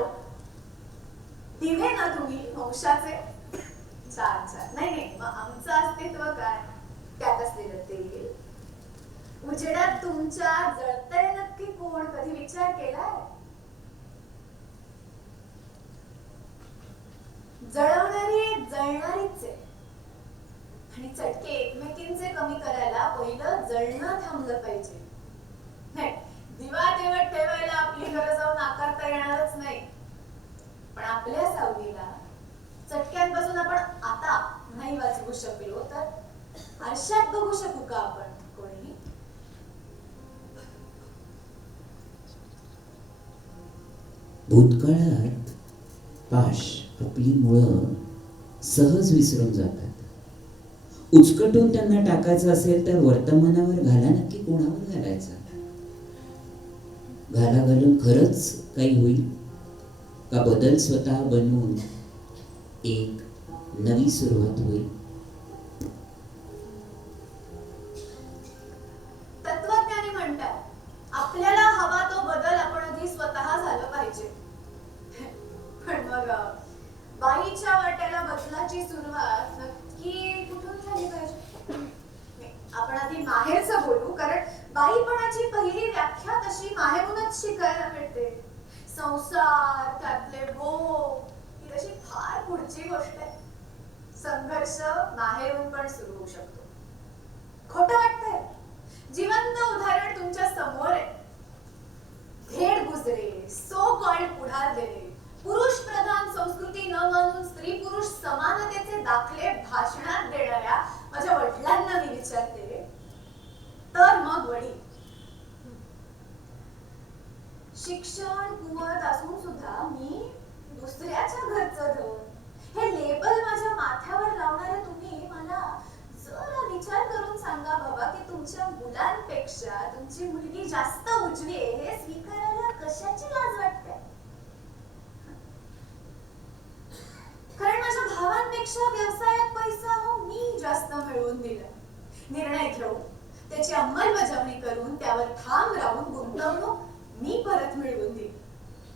दिवे ना तुम्ही वंशाचे छान छान. नाही, मग आमचं अस्तित्व काय? त्यात असलेलं तेल उजेडात तुमच्या जळतंय नक्की कोण? कधी विचार केलाय? जळवणारी जळणारीच आहे. आणि चटके एकमेकींचे कमी करायला पहिलं जळणं थांबलं पाहिजे. नाही, दिवा तेवट ठेवायला आपली घरं जाऊन आकारता येणारच नाही, पण आपल्या सावलीला चटक्यांपासून आपण आता नाही वाचवू शकलो तर आरशात बघू शकू का आपण कोणी? भूतकाळात पाश आपली मुळं सहज विसरून जातात. उचकटून त्यांना टाकायचं असेल तर वर्तमानावर घाला नक्की कोणावर घालायचा? घाला घालून खरंच काही होईल का? बदल स्वतः बनवून एक नवी सुरुवात होईल. तत्वज्ञानी म्हणतात आपल्याला हवा तो बदल आपण आधी स्वतः झालं पाहिजे. पण मग बाईच्या वाट्याला बदलाची सुरुवात नक्की कुठून झाली पाहिजे? आपण आधी माहेरचं बोलू, कारण बाईपणाची पहिली व्याख्या तशी माहेरूनच शिकायला मिळते. संसार, त्यातले भोग ही तशी फार पुढची गोष्ट आहे. संघर्ष माहेरून पण सुरू होऊ शकतो. खोटं वाटतंय? जिवंत उदाहरण तुमच्या समोर आहे. धेड गुजरे, सो कॉल्ड पुढारलेले, पुरुष प्रधान संस्कृती न मानून स्त्री पुरुष समानतेचे दाखले भाषणात देणाऱ्या माझ्या वडिलांना मी विचारते, तर मग वडील शिक्षण कुवत असून सुद्धा मी दुसऱ्याच्या घरचं धन हे लेबल माझ्या माथ्यावर लावणारे तुम्ही मला जरा विचार करून सांगा बाबा की तुमच्या मुलांपेक्षा तुमची मुलगी जास्त उजवी आहे हे निर्णय घेऊन त्याची अंमलबजावणी करून त्यावर ठाम राहून गुंतवणूक मी परत मिळवून दिली.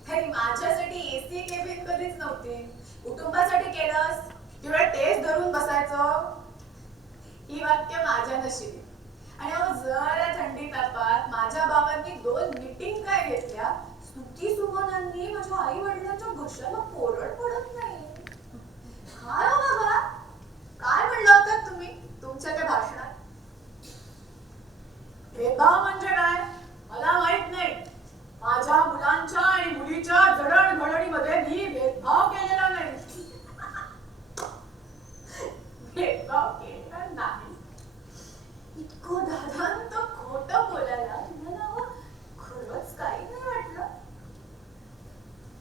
तरी माझ्यासाठी एसी केबिन कधीच नव्हती. कुटुंबासाठी केलंस तेवढं तेच धरून बसायचं. ही वाक्य माझ्या नशिबी. आणि अहो जरा थंडी तापात माझ्या बाबांनी 2 मीटिंग काय घेतल्या. स्तुती सुमनांनी माझ्या आई वडिलांच्या घशाला कोरड पडत नाही. काय हो बाबा, काय म्हणलं होतं तुम्ही तुमच्या त्या भाषणात? भेदभाव म्हणजे काय मला माहित नाही. माझ्या मुलांच्या आणि मुलीच्या जडणघडणीमध्ये मी भेदभाव केलेला नाही. भेदभाव केलेला नाही. इतकं धादांत खोटं बोलायला तुम्हाला खरंच काही नाही वाटलं?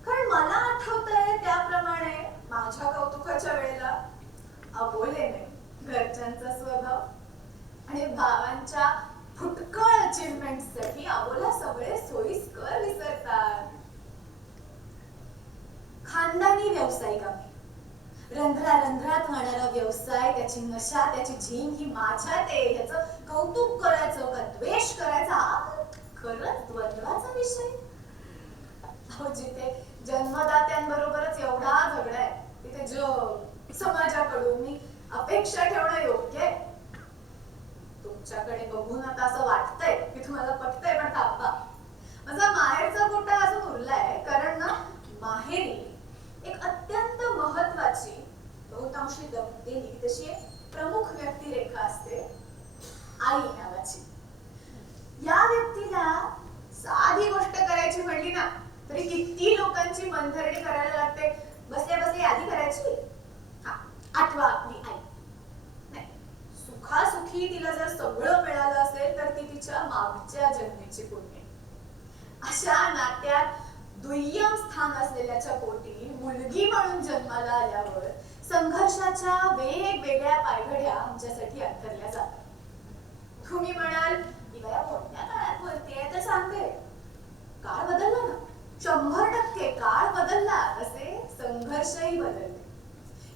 कारण मला आठवतंय त्याप्रमाणे माझ्या कौतुकाच्या वेळेला अबोले नाही घरच्यांचा स्वभाव आणि भावांच्या फुटकळ अचिव्हमेंटसाठी अबोला सगळे सोयीस्कर विसरतात. खानदानी व्यावसायिक आम्ही. रंध्रात वाहणारा व्यवसाय, त्याची नशा, त्याची झीम ही माझ्यात आहे. ह्याचं कौतुक करायचं का द्वेष करायचा हा खरंच द्वंद्वाचा विषय. अहो जिथे जन्मदात्यांबरोबरच एवढा झगडा आहे तिथे जग समाजाकडून मी अपेक्षा ठेवणं योग्य आहे? तुमच्याकडे बघून आता असं वाटतंय की तुम्हाला पटतंय, पण थांबा. माझा माहेरचा कोटा अजून उरलाय. कारण ना माहेरी एक अत्यंत महत्वाची बहुतांशी दबलेली तशी एक प्रमुख व्यक्तिरेखा असते, आई नावाची. या व्यक्तीला साधी गोष्ट करायची म्हणली ना तरी किती लोकांची मनधरणी करायला लागते. बसल्या बसल्या यादी करायची. आठवा आपली आई. नाही, सुखासुखी तिला जर सगळं मिळालं असेल तर ती तिच्या मागच्या जन्मीची पुण्य. अशा नात्यात दुय्यम स्थान असलेल्याच्या पोटी मुलगी म्हणून जन्माला आल्यावर संघर्षाच्या वेगवेगळ्या पायघड्या आमच्यासाठी अंतरल्या जातात. तुम्ही म्हणाल की बया कोणत्या काळात बोलतेय, तर सांगते काळ बदलला ना. 100% काळ बदलला, तसे संघर्षही बदलले.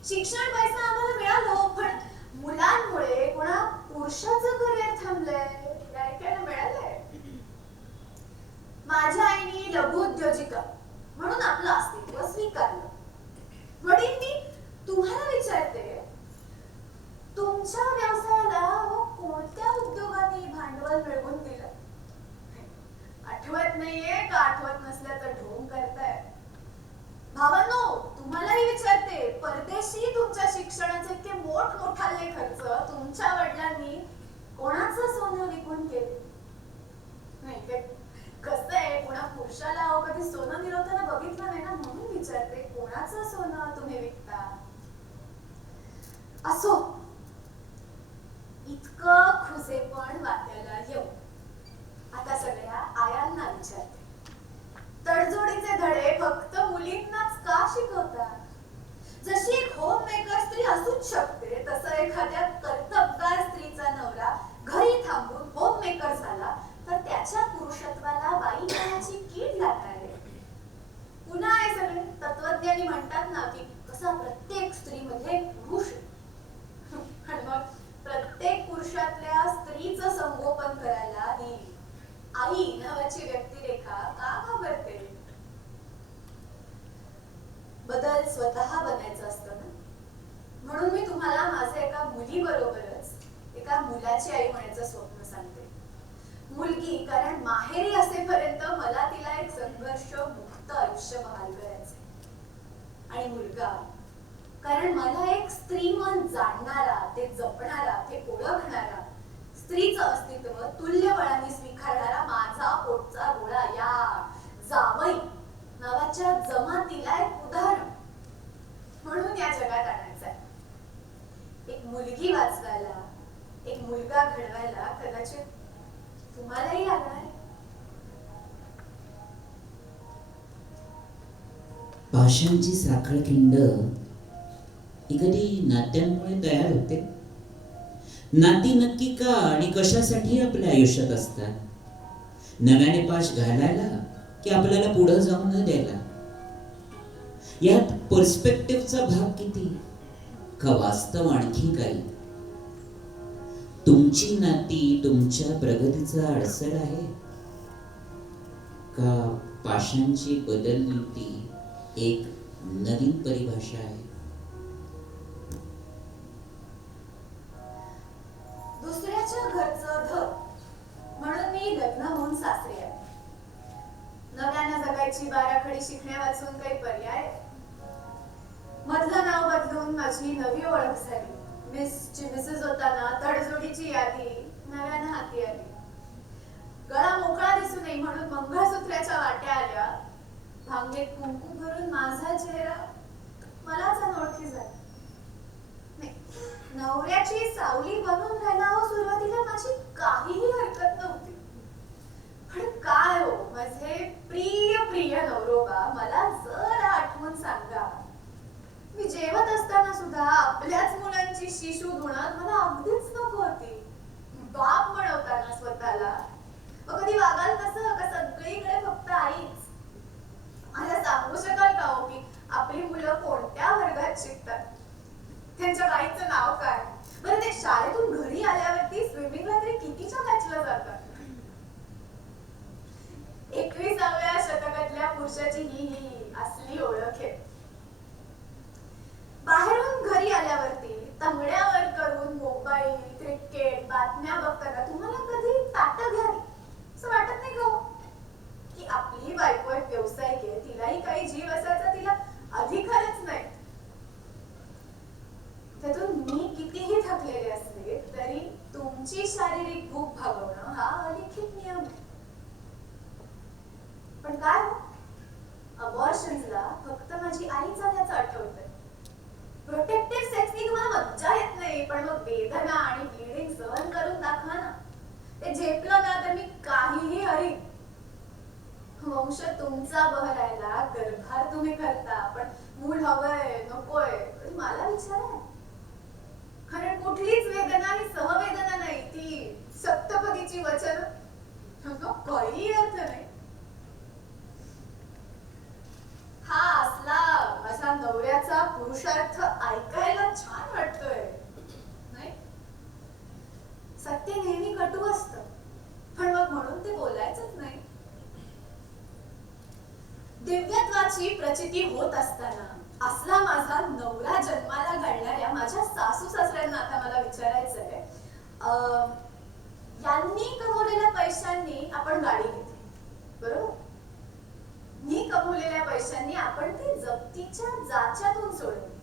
शिक्षण पैसा आम्हाला मिळालं, पण मुलांमुळे कोणा पुरुषाचं करिअर थांबलंय हे ऐकायला मिळालंय. माझ्या आईने लघु उद्योजिका म्हणून आपलं अस्तित्व स्वीकारलं. वडील मी तुम्हाला विचारते, तुमच्या व्यवसायाला कोणत्या उद्योगाने भांडवल मिळवून दिलं? आठवत नाहीये का आठवत नसल्याचं ढोंग करताय? भावांनो तुम्हालाही विचारते, परदेशी तुमच्या शिक्षणाचे इतके मोठमोठाले खर्च तुमच्या वडिलांनी कोणाचं सोनं विकून केले? नाही, कसं आहे, कोणा पुरुषाला कधी सोनं मिळवताना बघितलं नाही ना, म्हणून विचारते कोणाचं सोनं तुम्ही विकता? असो, इतकं खुसेपण वाट्याला येऊ. आता सगळ्या आयांना विचारते, तडजोडीचे धडे फक्त मुलींनाच का शिकवतात? जशी एक होम मेकर स्त्री असूच शकते, तसं एखाद्या कर्तबगार स्त्रीचा नवरा घरी थांबून होम मेकर झाला तर त्याच्या पुरुषत्वाला बाई करण्याची कीड लागणार आहे. पुन्हा हे सगळे तत्वज्ञानी म्हणतात ना की कसा प्रत्येक स्त्रीमध्ये पुरुष आणि मग प्रत्येक पुरुषातल्या स्त्रीचं संगोपन करायला ही आई नावाची व्यक्तिरेखा का घाबरते? बदल स्वतः बनायचं असतं ना. म्हणून मी तुम्हाला माझ्या एका मुलीबरोबरच एका मुलाची आई होण्याचं स्वप्न सांगते. मुलगी कारण माहेरी असेपर्यंत मला तिला एक संघर्ष मुक्त आयुष्य बहाल करायचे. आणि मुलगा कारण मला एक स्त्रीमन जाणणारा, ते जपणारा, ते ओळखणारा, स्त्रीचं अस्तित्व तुल्यबळाने स्वीकारणारा माझा पोटचा गोळा या जावई नावाच्या जमातीला एक उदाहरण म्हणून या जगात आणायचं आहे. एक मुलगी वाचवायला, एक मुलगा घडवायला कदाचित तुम्हालाही लागणार आहे. भाषांची साखळखिंड ही कधी नात्यांमुळे तयार होते. नाती नक्की का आणि कशासाठी आपल्या आयुष्यात असतात? नव्याने पाश घालायला की आपल्याला पुढे जाऊन न द्यायला? यात पर्स्पेक्टिव्हचा भाग किती का वास्तव आणखी काही? तुमची नाती तुमच्या प्रगतीचा अडसर आहे का पाषाणची बदलती एक नवीन परिभाषा आहे? दुसऱ्याच्या घरचं घर म्हणून मी लग्न होऊन सासरी आले. नव्यानं जगायची बाराखडी शिकण्या वाचून काही पर्याय. मधलं नाव बदलून माझी नवी ओळख झाली. मिसची मिसेस होताना तडजोडीची यादी नव्यानं हाती आली. गळा मोकळा दिसू नये म्हणून मंगळसूत्राच्या वाट्या आल्या. भांगेत कुंकू भरून माझा चेहरा मलाच अनोळखी झाला. नाही, नवऱ्याची सावली बनून राहायला सुरुवातीला माझी काहीही हरकत नव्हती. पण काय हो माझे प्रिय प्रिय नवरोबा, मला जरा आठवून सांगा. मी जेवत असताना सुद्धा आपल्याच मुलांची शिशू धुणं मला अगदीच नको होती. बाप म्हणवताना स्वतःला मग कधी वागाल कसं का सगळीकडे फक्त आईच? मला सांगू शकाल का हो की आपली मुलं कोणत्या वर्गात शिकतात? त्यांच्या बाईचं नाव काय? बरं ते शाळेतून घरी आल्यावरती स्विमिंगला तरी कितीच्या बॅचला जातात? 21व्या शतकातल्या पुरुषाची ही असली ओळख आहे. बाहेरून घरी आल्यावरती तंगड्यावर करून मोबाईल, क्रिकेट, बातम्या बघताना तुम्हाला कधी ताटं घ्यावी असं वाटत नाही का? की आपली बायको एक व्यावसायिक आहे, तिलाही काही जीव असायचा तिला अधिकारच नाही. त्यातून मी कितीही थकलेले असले तरी तुमची शारीरिक भूक भागवणं हा अलिखित नियम आहे. पण काय अबॉर्शन्सला फक्त माझी आई झाल्याचं आठवतंय. प्रोटेक्टिव्ह सेक्सनी तुम्हाला मज्जा येत नाही, पण मग वेदना आणि ब्लिडिंग सहन करून दाखवा ना. ते झेपलं ना तर मी काहीही हरीन. वंश तुमचा बहरायला गर्भार तुम्ही करता, पण मूल हवंय नकोय मला विचारा. कारण कुठलीच वेदना ही सहवेदना नाही, ती सप्तपदीची वचन काही अर्थ नाही. हा असला माझा नवऱ्याचा पुरुषार्थ ऐकायला छान वाटतोय नाही? सत्य नेहमी कटू असतं, पण मग म्हणून ते बोलायचंच नाही. दिव्यत्वाची प्रचिती होत असताना असला माझा नवरा जन्माला घालणाऱ्या माझ्या सासू सासऱ्यांना आता मला विचारायचंय, यांनी कमवलेल्या पैशांनी आपण गाडी घेतली बरोबर? मी कमवलेल्या पैशांनी आपण ती जप्तीच्या जाच्यातून सोडली.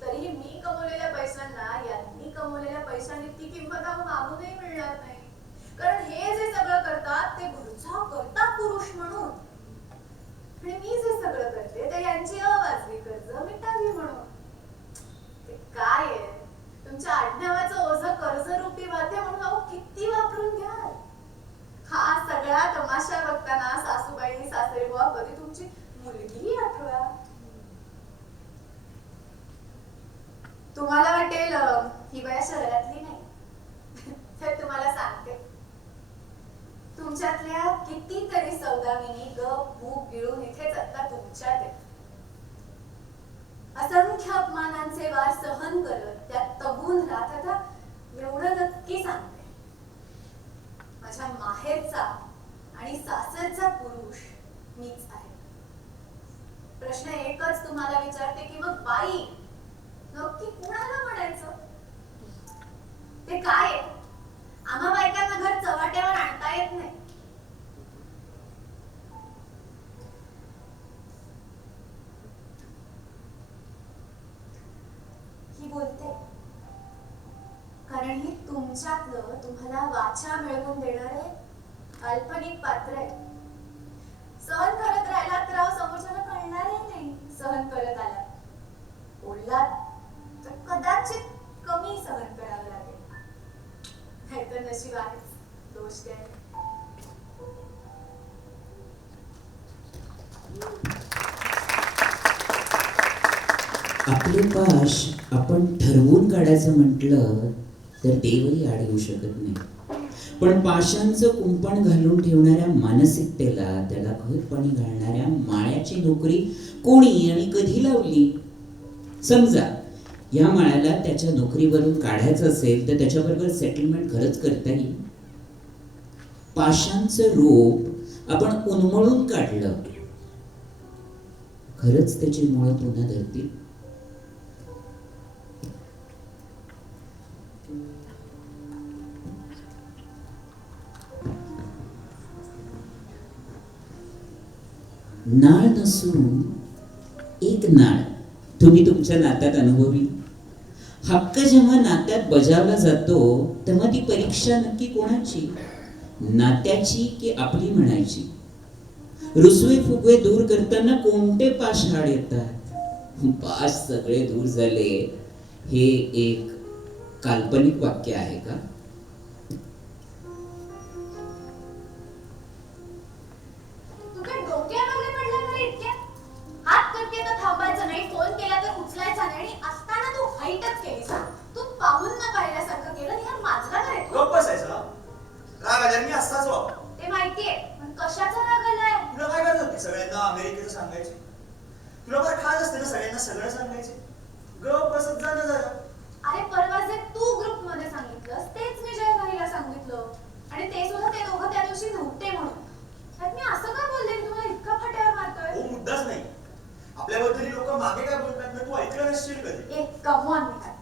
तरीही मी कमवलेल्या पैशांना यांनी कमवलेल्या पैशांनी ती किंमत मागूनही मिळणार नाही. कारण हे जे सगळं करतात ते घरचा करता पुरुष म्हणून, आणि मी जे सगळं करते ते यांची अवाजवी कर्ज मिटावी म्हणून. ते काय आहे तुमच्या आडनावाचं ओझं कर्जरूपी वाद्य म्हणून किती वापरून घ्याल? हा सगळा तमाशा बघताना सासूबाई सासरे बुवा कधी तुमची मुलगी आठवा. तुम्हाला वाटेल ही बाया शहरातली नाही, तर तुम्हाला सांगते तुमच्यातल्या कितीतरी सौदामिनी गप भूक गिळून इथेच आता तुमच्यात आहेत. असंख्य अपमानांचे वार सहन करत त्यात तगून राहत. आता एवढं नक्की सांगते, माझ्या माहेरचा आणि सासरचा पुरुष मीच आहे. प्रश्न एकच तुम्हाला विचारते की मग बाई नक्की कुणाला म्हणायचं? ते काय? आम्हा बायकांना घर चव्हाट्यावर आणता येत नाही. ही बोलते कारण ही तुमच्यातलं तुम्हाला वाचा मिळवून देणारे काल्पनिक पात्र आहे. सहन करत राहिला तर समोरच्याला कळणारही नाही. सहन करत आला बोललात तर कदाचित कमी सहन करावं लागेल. नाहीतर नशीब आहेच, दोष द्यायला. आपले पाश आपण ठरवून काढायचं म्हटलं तर देवही आड येऊ शकत नाही. पण पाशांचं कुंपण घालून ठेवणाऱ्या मानसिकतेला, त्याला घर पाणी घालणाऱ्या माळ्याची नोकरी कोणी आणि कधी लावली? समजा या माळ्याला त्याच्या नोकरीवरून काढायचं असेल तर त्याच्याबरोबर सेटलमेंट खरंच करता येईल. पाशांचं रूप आपण उन्मळून काढलं, खरंच त्याची मुळं पुन्हा धरतील. नाळ नसून एक नाळ तुम्ही तुमच्या नात्यात अनुभवली. हक्क जेव्हा नात्यात बजावला जातो तेव्हा ती परीक्षा नक्की कोणाची, नात्याची की आपली म्हणायची. रुसवे फुगवे दूर करताना कोणते पाश आड येतात? पाश सगळे दूर झाले हे एक काल्पनिक वाक्य आहे का? तू काय डोक्यावर पडला का रे इतक्या? हात करते तर थांबायचं नाही, फोन केला तर उचलायचा नाही आणि असताना तू हाईटच केलीस. तू पाहून न पाहिल्यासारखं केलं. यार माजला का रे तू? गप्प बसायचा. राग आल्यावर मी असाच वागतो. ते माहितीये, पण कशाचा राग आलाय? तुला काय करत होती सगळ्यांना अमेरिकेचं सांगायचे? तुला बरं खात असते ना सगळ्यांना सगळं सांगायचे? गप बसत जा ना जरा. अरे परवा जे तू ग्रुप मध्ये सांगितलंस तेच मी जयभाईला सांगितलं आणि ते सुद्धा ते दोघं त्या दिवशी नव्हते म्हणून. त्यात मी असं का बोलले की तुम्हाला इतका फाट्यावर मारतोय? हो मुद्दाच नाही. आपल्याबद्दल लोक मागे काय बोलतात ना तू ऐकलं नसशील कधी. एक कमॉन निघाल.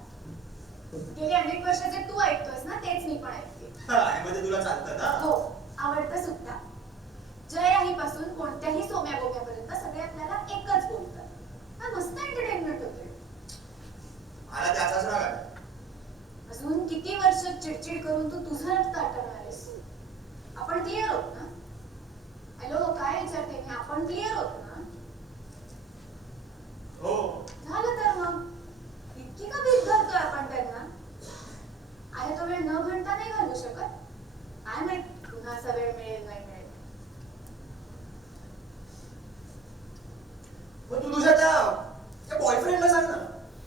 गेली अनेक वर्ष जे तू ऐकतोस ना तेच मी पण ऐकते. मध्ये तुला चालतं ना? हो, आवडतं सुद्धा. जयराही पासून कोणत्याही सोम्या गोम्यापर्यंत सगळे आपल्याला एकच बोलतात. हा मस्त एंटरटेनमेंट होते. मला त्याचाच राग आला. अजून किती वर्ष चिडचिड करून तू तुझं रक्त आटवणार आहेस? आपण क्लिअर होत ना? हॅलो, काय विचारते मी? आपण क्लिअर होत ना? हो. झालं तर मग इतकी का भीत घालतोय आपण त्यांना? आहे तो वेळ न म्हणता नाही घालू शकत. काय माहित पुन्हा असा वेळ मिळेल नाही मिळेल. मग तू तुझ्या त्या बॉयफ्रेंडला सांग ना.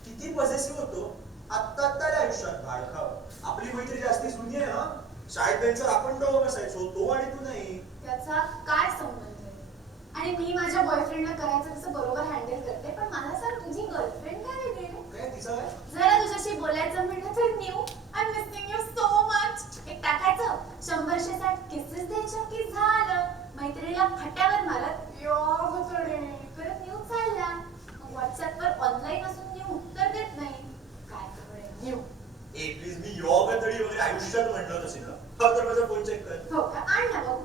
किती पॉझिटिव्ह होतो आत्ता त्याला आयुष्यात भाडखाव. आपली मैत्री जास्ती जुनी आहे ना. शाळेत बेंचवर आपण दोघं बसायचो, तो आणि तू नाही. त्याचा काय संबंध आहे? आणि मी माझ्या बॉयफ्रेंडला करायचं तसं बरोबर हँडल करते, पण मला सांग तुझी गर्लफ्रेंड काय वेगळी आहे? काय तिचं काय? जरा तुझ्याशी बोलायचं म्हटलं तर new I am missing you so much एक टाकायचं. 100-160 किसेस द्यायच्या की झालं. मैत्रिणीला फट्यावर मारत यो गुतडे परत न्यू चालला. व्हॉट्सअपवर ऑनलाईन असून न्यू उत्तर देत नाही. काय खबर न्यू? ए प्लीज मी योग तरी वगैरे आयुष्यात म्हणलं नसेल ना. फक्त माझा फोन चेक कर. हो का? आण ना बघू.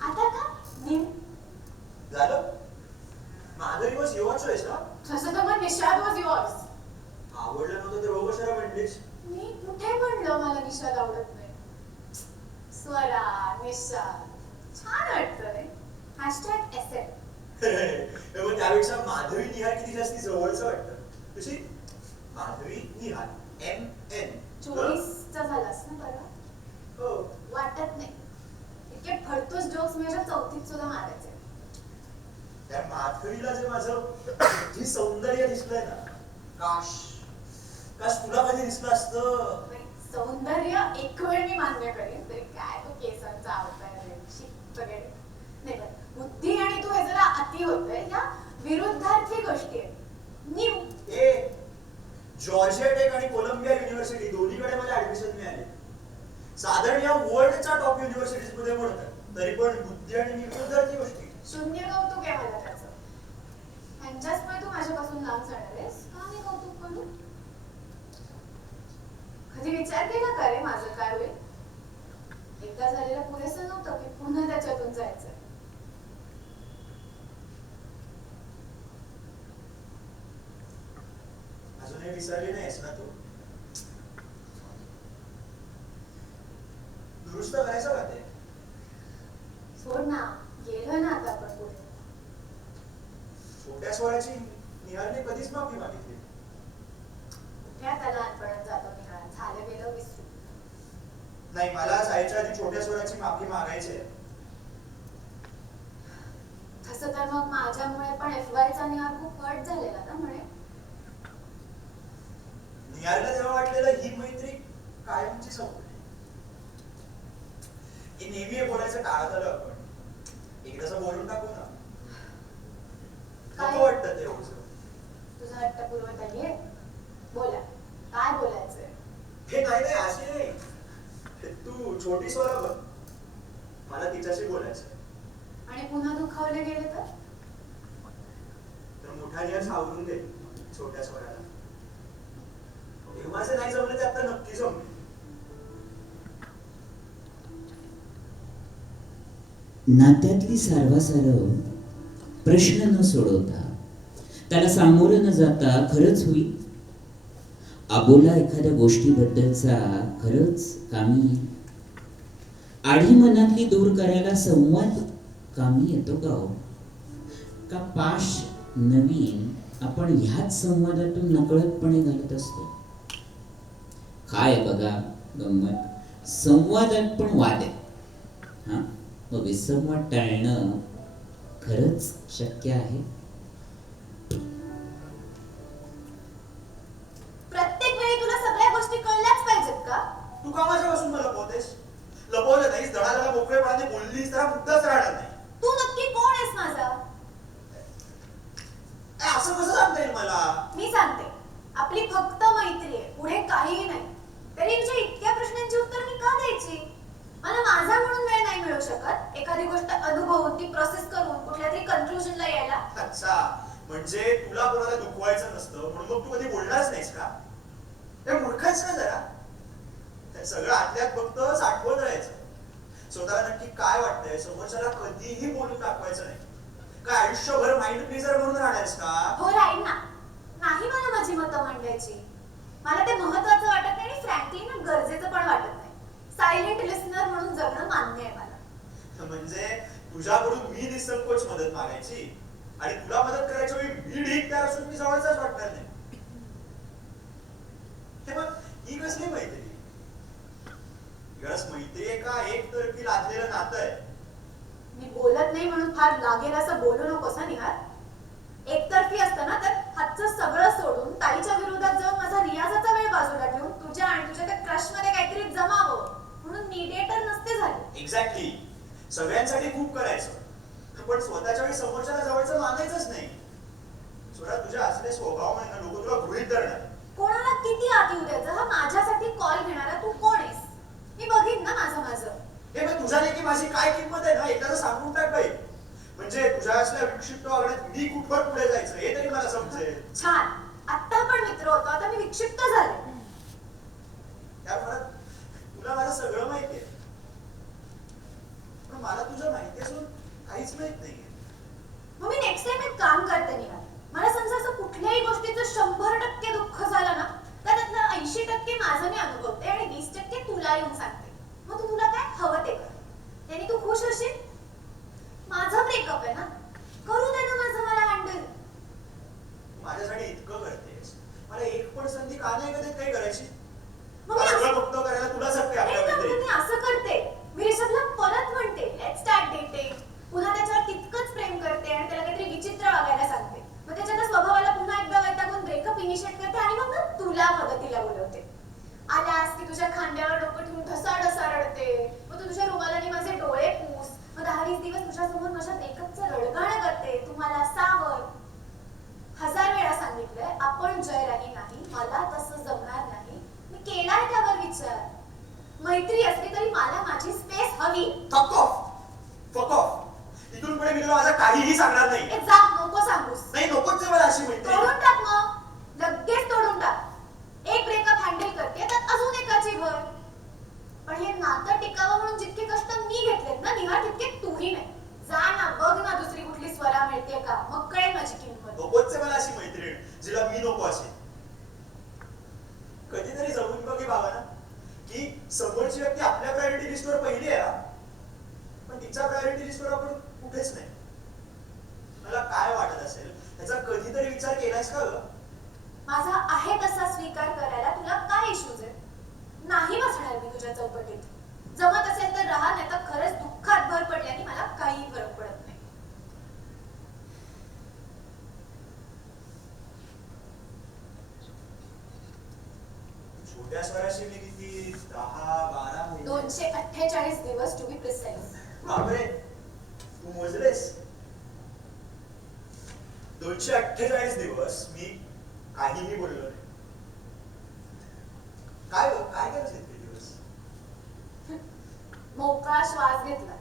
आता का न्यू झालं? माझा दिवस युवा चॉईस ना. तसं तर मग निषाद वॉज युअर्स. आवडलं नव्हतं तर हो कशाला म्हणलीस? मी कुठे म्हणलं मला निषाद आवडत नाही? स्वरा निषाद छान वाटतं रे. #SF. मग त्यापेक्षा माधवी निहार किती जास्ती जवळचं वाटतं. कशी? माधवी निहार MN. 24चा झालास ना परवा? हो. वाटत नाही. इतके फडतूस जोक्स मी माझ्या 4थीत सुद्धा मारायचे. त्या माधवीला जे माझं जे सौंदर्य दिसलंय ना, काश काश तुला कधी दिसलं असतं. सौंदर्य एक वेळ मी मान्य करेन, तरी काय तो केसांचा अवतार वगैरे नाही. पण बुद्धी आणि तू हे जरा अति होतंय. या विरुद्धार्थी गोष्टी आहेत. न्यू जॉर्जिया टेक आणि कोलंबिया युनिव्हर्सिटी दोन्हीकडे मला ऍडमिशन मिळाले. साधारण या वर्ल्डच्या टॉप युनिव्हर्सिटीज मध्ये म्हणतात. तरी पण बुद्धी आणि विरुद्धार्थी गोष्टी. शून्य कौतुक आहे मला त्याचं. ह्यांच्याचमुळे तू माझ्यापासून लांब जाणार आहेस का? मी कौतुक करू? कधी विचार केला का रे माझं काय होईल? एकदा झालेलं पुरेसं नव्हतं की पुन्हा त्याच्यातून जायचं. अजूनही विसरली नाहीस ना तू? दुरुस्त करायचं का ते? सोड ना, गेलोय ना आता आपण पुढे. छोट्या स्वराची निहारने कधीच माफी मागितली. कुठे आता लहानपणात जातो निघाल. झालं गेलं विसरू. नाही, मला जायच्या आधी छोट्या स्वराची माफी मागायची आहे. तसं तर मग माझ्यामुळे पण FYचा निहार खूप हर्ट झालेला ना म्हणे. निहारला तेव्हा वाटलेलं ही मैत्री कायमची संपली. हे नेहमी हे बोलायचं टाळत आलं आपण. एकदाच बोलून टाकू ना. नको वाटतं ते एवढं. तुझा हट्ट पुरवत आहे. बोला, काय बोलायचंय? हे नाही नाही अशी नाही. तू छोटी स्वरा बघ, मला तिच्याशी बोलायचं. आणि पुन्हा दुखावले गेले तर मोठ्याने सावरून दे छोट्या स्वराला. माझं नाही जमलं ते आता नक्की जमलं. नात्यातली सारवासारव प्रश्न न सोडवता, त्याला सामोरं न जाता खरंच होईल. आबोला एखाद्या गोष्टीबद्दलचा खरंच कामी येईल. आढी मनातली दूर करायला संवाद कामी येतो का हो? का पाश नवीन आपण ह्याच संवादातून नकळतपणे घालत असतो? काय बघा गंमत, संवादात पण वाद आहे. हा, मग विसंवाद टाळणं खरंच शक्य आहे? प्रत्येक वेळी तुला सगळ्या गोष्टी कळल्याच पाहिजेत का? तू का माझ्यापासून मला लपवतेस? लपवलं नाहीस, धडाधडा मोकळेपणाने बोललीस तर मुद्दाच राहणार नाही. तू नक्की कोण आहेस माझा? असं कसं सांगता येईल मला? मी सांगते, आपली फक्त मैत्री आहे, पुढे काहीही नाही. तरी तुझ्या इतक्या प्रश्नांची उत्तर मी का द्यायची? मला माझा म्हणून वेळ नाही मिळू शकत एखादी गोष्ट अनुभवून ती प्रोसेस करून कुठल्या तरी कन्क्लुजनला यायला? अच्छा, म्हणजे तुला कोणाला दुखवायचं नसतं म्हणून मग तू कधी बोलणारच नाहीस का? हे मूर्खाच ना जरा. सगळं आतल्यात फक्त साठवून राहायचं. स्वतःला नक्की काय वाटतंय समोरच्याला कधीही बोलून दाखवायचं नाही. काय आयुष्यभर माइंड प्लीजर म्हणून राहणारस का? हो, राहील ना. नाही मला माझी मतं मांडायची. मला ते महत्वाचं वाटत नाही आणि फ्रँकली ना गरजेचं पण वाटत नाही. सायलेंट लिसनर म्हणून जगणं मान्य आहे मला. म्हणजे तुझ्याकडून मी निसंकोच मदत मागायची आणि तुला मदत करायच्या वेळी मी ढीक तयार असून मी जवळचाच वाटणार नाही. हे मग ही कसली मैत्री? मैत्री आहे का एक तर्फी लादलेलं नातं आहे? मी बोलत नाही म्हणून फार लागेल असं बोलू नकोस ना निहार. एकतर्फी असतं ना तर हातचं सगळं सोडून ताईच्या विरोधात जाऊन माझा रियाजाचा वेळ बाजूला ठेवून तुझ्या आणि तुझ्या त्या क्रश मध्ये काहीतरी जमावं म्हणून मीडिएटर नसते झाले. एक्झॅक्टली. सगळ्यांसाठी खूप करायचं पण स्वतःच्या वेळी समोरच्याला जवळचं मानायचंच नाही. स्वरा तुझ्या असले स्वभाव आहे ना, लोक तुला गृहीत धरणार. कोणाला किती आत येऊ द्यायचं हा माझ्यासाठी कॉल घेणारा तू कोण आहेस? मी बघीन ना माझं. हे मग तुझ्या लेखी माझी काय किंमत आहे ना एकदा सांगून टाक बाई. म्हणजे तुझ्या असल्या विक्षिप्त वागण्यात मी कुठवर पुढे जायचं हे तरी मला समजेल. छान, आता पण मित्र होतो, आता मी विक्षिप्त झाले. त्या फरक तुला माझं सगळं माहितीये पण मला तुझं माहिती असून काहीच माहित नाहीये. मग मी नेक्स्ट टाइम एक काम करते निघा. मला समजा असं कुठल्याही गोष्टीचं 100% दुःख झालं ना तर त्यातलं 80% माझं मी अनुभवते आणि 20% तुला येऊन सांगते. मग तुला काय हवं ते कर, त्याने तू खुश होशील. माझा ब्रेकअप आहे ना, करू दे ना माझं मला हँडल. माझ्यासाठी इतकं करतेस, मला एक पण संधी का नाही कधी काही करायची? मग सगळं फक्त करायला तुला शकते आपल्यामध्ये. मी असं करते, मी ऋषभला परत म्हणते लेट्स स्टार्ट डेटिंग. पुन्हा त्याच्यावर तितकंच प्रेम करते आणि त्याला काहीतरी विचित्र वागायला सांगते. मग त्याच्या स्वभावाला पुन्हा एकदा वैतागून ब्रेकअप इनिशिएट करते आणि मग तुला मदतीला बोलवते. आल्यास की तुझ्या खांद्यावर डोकं ठेवून ढसा रडते. मग तू तुझ्या रुमालाने माझे डोळे पुस. मग 10-20 दिवस तुझ्या समोर माझ्या ब्रेकअपचं रडगाणं करते. तुम्हाला सावध. 1000 वेळा सांगितलंय आपण जयराणी नाही, मला तसं जमणार नाही. मी केलाय त्यावर विचार. मैत्री असली तरी मला माझी स्पेस हवी. Fuck off. इथून पुढे मी तुला माझं काहीही सांगणार नाही. एक जा, नको सांगूस. नाही नकोच आहे मला अशी मैत्री. तोडून टाक मग, लगेच तोडून टाक. एक ब्रेकअप हँडल करते तर अजून एकाची भर. पण हे नातं टिकावं म्हणून जितके कष्ट मी घेतलेत ना निहार तितके तूही नाही. जा ना, बघ ना दुसरी कुठली स्वरा मिळते का, मग कळेल माझी किंमत. नकोच आहे मला अशी मैत्रीण जिला मी नको असेल. कधीतरी जमून बघे भावाना की समोरची व्यक्ती आपल्या प्रायोरिटी लिस्टवर पहिली आहे पण तिच्या प्रायोरिटी लिस्टवर आपण कुठेच नाही. मला काय वाटत असेल त्याचा कधीतरी विचार केलायस का ग? माझा आहे तसा स्वीकार करायला तुला काय इश्यूज आहे? नाही बसणार मी तुझ्या चौकटीत. जमत असेल तर राहा, नाही तर खरंच दुःखात भर पडल्याने मला काही फरक पडत नाही. छोट्या स्वराशी मी किती 10-12 महिने 248 दिवस टू बी प्रिसाइज. बापरे, तू मोजलेस? 248 दिवस मी काहीही बोललो नाही. काय काय करत इतके दिवस? मोकळा श्वास घेतला.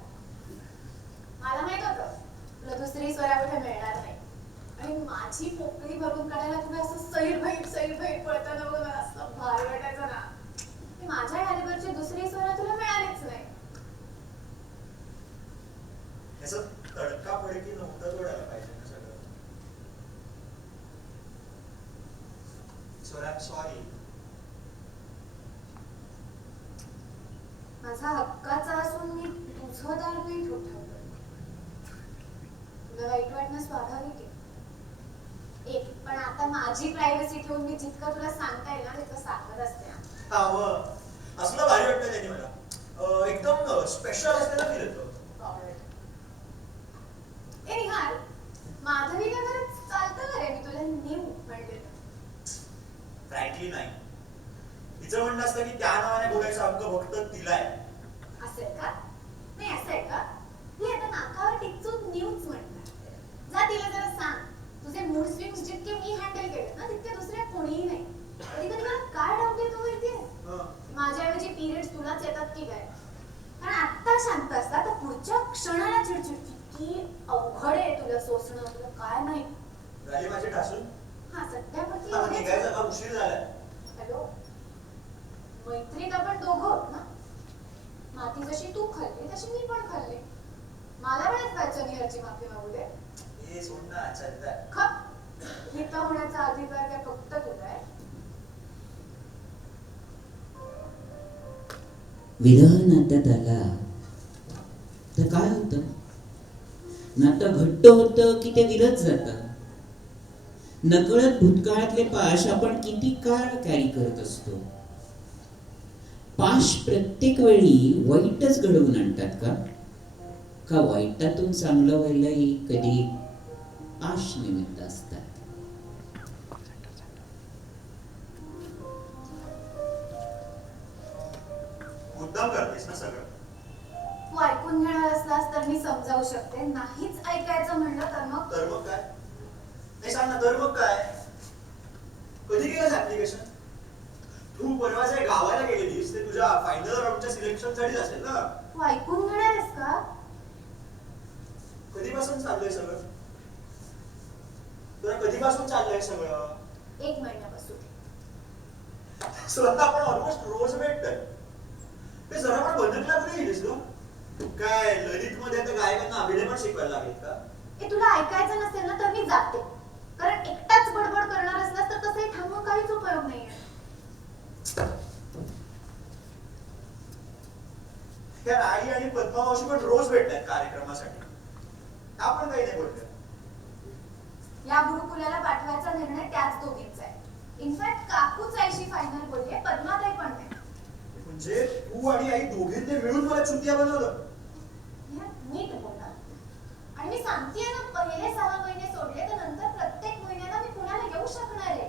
मला माहित होतं तुला दुसरी स्वरा कुठे मिळणार नाही आणि माझी पोकळी भरून काढायला तुम्ही असं सैर पळताना बघून मला असं भारी वाटायचं ना की माझ्या कॅलिबरची दुसरी स्वरा तुला मिळालीच नाही. याचं तडका फडकी नव्हतं जोडायला पाहिजे ना सगळं. स्वरा सॉरी. माझा हक्काचा असून मी तुझं दार नाही ठोठावलं. तुला वाईट वाटणं स्वाभाविक आहे. एक पण आता माझी प्रायव्हसी ठेवून मी जितकं तुला सांगता येईल ना तितकं सांगत असते. असलं भारी वाटतं त्यांनी मला. एकदम स्पेशल असलेला फील येतो. ए निहाल, माधवी नगरच चालतं का रे? मी तुला नेऊ म्हणले. फ्रँकली नाही. तिचं म्हणणं असतं की त्या नावाने बोलायचा हक्क फक्त तिला आहे. असेल का? नाही असं आहे का? ती आता नाकावर टिचून न्यूज म्हणणार. जा तिला जरा सांग तुझे मूड स्विंग्स जितके मी हँडल केलेत ना तितके दुसऱ्या कोणीही नाही. कधी कधी मला काय डाऊट येतो माहितीये? माझ्याऐवजी पिरियड्स तुलाच येतात की काय? कारण आत्ता शांत असता तर पुढच्या क्षणाला चिडचिड. की अवघड आहे तुला सोसणं. तुला काय नाही झाली माझी ठासून. हा सध्यापती निघायचा का उशीर झालाय. हॅलो, मैत्रीत आपण दोघं होत ना. माती जशी तू खाल्ली तशी मी पण खाल्ली. मला वेळेस याची माफी मागू दे. हे सोड ना. चालतंय. खप हित होण्याचा अधिकार काय फक्त तुला आहे? विरह नात्यात आला तर काय होतं? नातं घट्ट होतं की ते विरत जातं. नकळत भूतकाळातले पाश आपण किती काळ कॅरी करत असतो. पाश प्रत्येक वेळी वाईटच घडवून आणतात का वाईटातून चांगलं व्हायलाही कधी पाश निमित्त असतात. मुद्दाम करतेस ना सगळं. तू ऐकून घेणार असलास तर मी समजावू शकते. नाहीच ऐकायचं म्हणलं तर मग काय? नाही सांग ना. तर मग काय? कधी केलंस ऍप्लिकेशन? तू परवा जे गावाला गेलेलीस ते तुझ्या फायनल राऊंडच्या सिलेक्शन साठीच असेल ना. तू ऐकून घेणार आहेस का? कधीपासून चाललंय सगळं? तुला कधीपासून चाललंय सगळं? 1 महिन्यापासून. स्वतः आपण ऑलमोस्ट रोज भेटतोय. ते जरा पण बंधकला कुठे गेलीस तू? काय ललित मध्ये आता गायकांना अभिनय पण शिकवायला लागेल का? हे तुला ऐकायचं नसेल ना तर मी जाते. कारण एकटाच बडबड करणार असलास तर तसंही थांबून काहीच उपयोग नाहीये. त्या आई आणि पद्मावशी पण रोज भेटतात कार्यक्रमासाठी. आपण काही नाही बोलतोय. या गुरुकुलाला पाठवायचा निर्णय त्याच दोघींचा आहे. इनफॅक्ट काकूच आईशी फायनल बोलले, पद्माताई पण नाही. म्हणजे तू आणि आई दोघींनी मिळून मला चुतिया बनवलं. नीट बोलणार. आणि मी सांगतेय ना पहिले 6 महिने सोडले तर नंतर प्रत्येक महिन्याला मी पुण्याला येऊ शकणार आहे.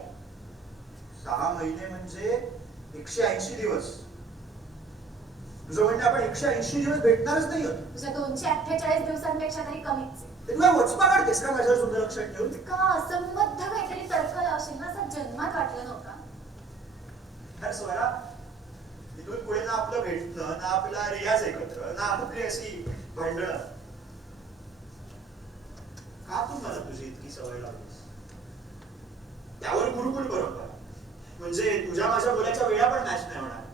6 महिने म्हणजे 180 दिवस. तुझं म्हणजे आपण 180 दिवस भेटणारच नाही. तुझ्या 248 दिवसांपेक्षा तरी कमीच आहे. तुला वचपा काढतेस का माझ्यावर सुद्धा लक्षात ठेवून? का असंबद्ध काहीतरी तर्क लावशील ना असं जन्मात वाटलं नव्हतं. अरे स्वरा, इथून पुढे ना आपलं भेटणं ना आपला रियाज एकत्र ना आपली अशी भांडणं. का तू मला तुझी इतकी सवय लावलीस? त्यावर गुरुकुल बरोबर म्हणजे तुझ्या माझ्या बोलायच्या वेळा पण मॅच नाही होणार.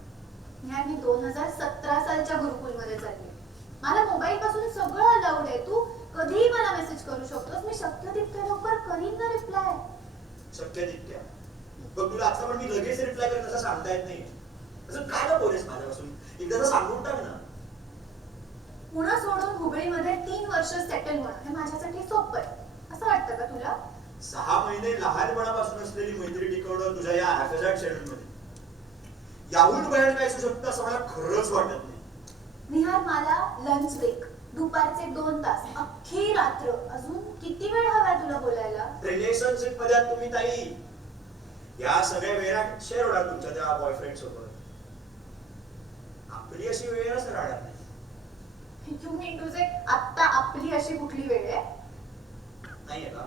मी 2017 सालच्या गुरुकुलमध्ये चालले. मला मोबाईल पासून सगळं अलाउड आहे. तू कधीही मला मेसेज करू शकतोस. मी शक्य तितक्या लवकर करीन ना रिप्लाय. शक्य तितक्या? बघ तुला आता पण मी लगेच रिप्लाय करेन असं सांगता येत नाही. असं काय का बोलेस माझ्यापासून? एकदा तर सांगून टाक ना. पुणे सोडून हुबळीमध्ये 3 वर्ष सेटल होणं हे माझ्यासाठी सोपं आहे असं वाटतं का तुला? 6 महिने लहानपणापासून असलेली मैत्री टिकवणं तुझ्या या हॅफेझार्ड शेड्यूलमध्ये याहून बाहेर काय असू शकतं असं मला खरंच वाटत नाही. निहार, मला लंच ब्रेक, दुपारचे 2 तास, अख्खी रात्र, अजून किती वेळ हवा तुला बोलायला? रिलेशनशिप मध्ये तुम्ही ताई या सगळ्या वेळा शेअर होणार तुमच्या त्या बॉयफ्रेंड सोबत. आपली अशी वेळच राहणार नाही. तुम्ही तुझे आत्ता आपली अशी कुठली वेळ आहे? नाहीये का?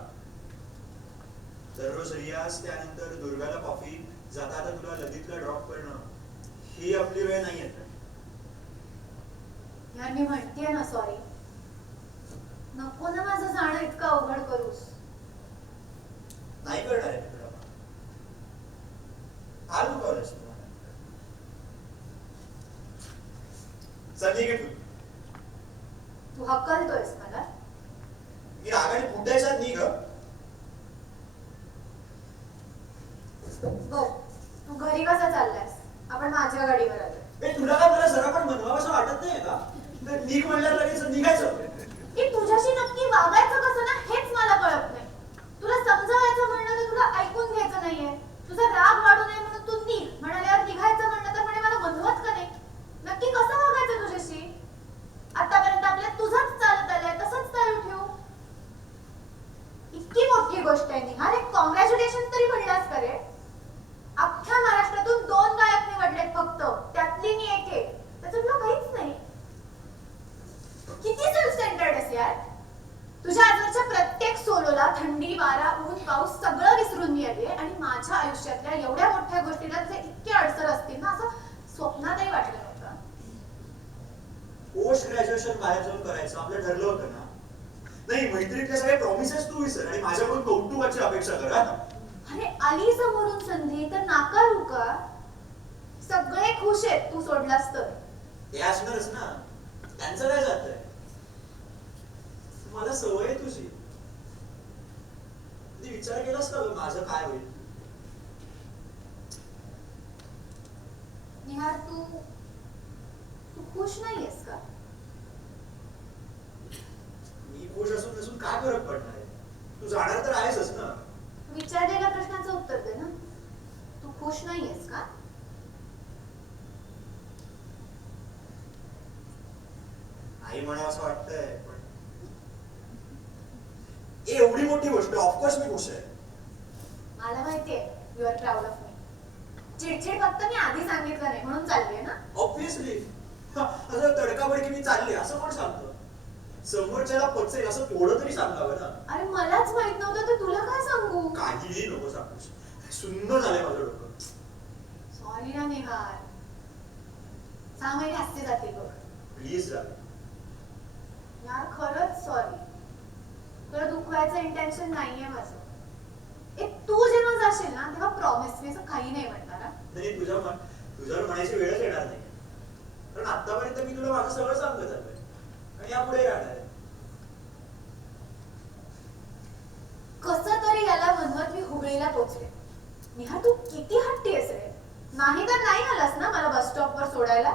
दररोज रियाज, त्यानंतर दुर्गाला कॉफी, जाता आता तुला ललितला ड्रॉप करणं, ही आपली वेळ नाही येत. यार मी म्हणतेय ना सॉरी. नको ना माझं जाणं इतकं अवघड करूस. नाही करणार आहे तुला. फार दुखावलंस तुम्हाला. चल निघ तू. तू हकलतोयस मला. मी रागाने फुटायचा निघ. बघ तू घरी कसा चाललायस? आपण माझ्या गाडीवर आलो. तुला काय मला जरा पण बनवावंसं वाटत नाही का? तर निघ म्हणल्यावर लगेच निघायचं. की तुझ्याशी नक्की वागायचं कसं ना हेच मला कळत नाही. तुला समजावायचं म्हणलं तर तुला ऐकून घ्यायचं नाहीये. तुझा राग वाढू नये म्हणून तू निघ म्हणाल्यावर निघायचं म्हणलं तर म्हणे मला बनवत का नाही? नक्की कसं वागायचं तुझ्याशी? आतापर्यंत आपल्या तुझंच चालत आलंय, तसंच चालू ठेवू. इतकी मोठी गोष्ट आहे निहार, एक कॉंग्रॅच्युलेशन तरी म्हणलास का रे? अख्ख्या महाराष्ट्रातून 2 गायक निवडलेत फक्त, त्यातली मी एक आहे. त्याचं तुला काहीच नाही. किती सेल्फ सेंटर्ड आहेस यार. तुझ्या आजवरच्या प्रत्येक सोलोला थंडी, वारा, ऊन, पाऊस सगळं विसरून मी आले आणि माझ्या आयुष्यातल्या एवढ्या मोठ्या गोष्टीला तुझे इतके अडचण असतील ना असं स्वप्नातही वाटलं नव्हतं. पोस्ट ग्रॅज्युएशन बाहेर जाऊन करायचं आपलं ठरलं होतं ना. नाही, मैत्रीतले सगळे प्रॉमिसेस तू विसर आणि माझ्याकडून कौतुकाची अपेक्षा कर. अरे आली समोरून संधी तर नाकारू का? सगळे खुश आहेत तू सोडलास तर. ते असणारच ना. त्यांचं काय जातंय? मला सवय आहे तुझी. कधी विचार केलास का माझं काय होईल? निहार तू खुश नाहीयेस का? मी खुश असून नसून काय फरक पडणार आहे? तू जाणार तर आहेसच ना. विचारलेल्या प्रश्नाचं उत्तर दे ना. तू खुश नाहीयेस का? आई म्हणावं असं वाटतंय पण एवढी मोठी गोष्ट ऑफकोर्स मी खुश आहे. मला माहितीये you are proud of me. चिडचिड फक्त मी आधी सांगितलं नाही म्हणून चाललीये ना. ऑब्विसली. असं तडकाफडकी मी चालले असं कोण सांगतं? समोरच्याला पचेल असं थोडं तरी सांगावं ना. अरे मलाच माहित नव्हतं तर तुला काय सांगू? काहीही नको सांगूस. सुन्न झालंय माझं डोकं. सॉरी ना निहार. 6 महिने असते जाते बघ. प्लीज जा. यार खरंच सॉरी. तुला दुखवायचं इंटेन्शन नाहीये माझं. तू जेव्हा जाशील ना तेव्हा प्रॉमिस मी असं काही नाही म्हणणार. नाही, तुझ्यावर म्हणायची वेळच येणार नाही. कारण आतापर्यंत मी तुला माझं सगळं सांगत आलोय आणि यापुढे राहणार आहे. कसं तरी याला म्हणवत मी हुबळीला पोहोचले. निहार तू किती हट्टी आहेस रे. नाही तर नाही आलास ना मला बस स्टॉपवर सोडायला.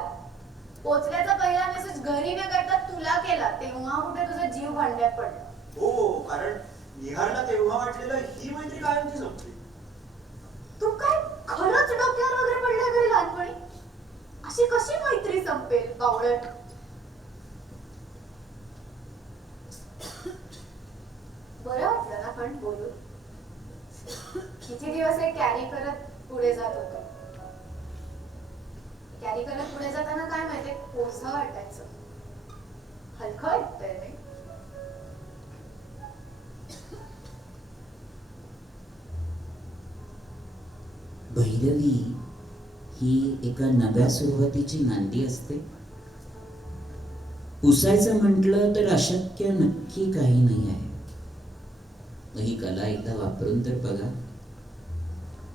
पोहोचल्याचा पहिला मेसेज घरी न करता तुला केला तेव्हा कुठे तुझा जीव भांड्यात पडला. हो, कारण निहारला तेव्हा वाटलेलं ही मैत्री कायमची संपली. तू काय खरंच डोक्यावर वगैरे पडलाय घरी लहानपणी? अशी कशी मैत्री संपेल बावळट? बरं वाटलं ना पण बोलून. किती दिवस हे कॅरी करत पुढे जात होतो. कॅरी करत पुढे जाताना काय माहितीये ओझं वाटायचं. हलकं वाटतंय नाही. भैरवी ही एका नव्या सुरुवातीची नांदी असते. पुसायचं म्हटलं तर अशक्य नक्की काही नाही आहे. ही कला एकदा वापरून तर बघा.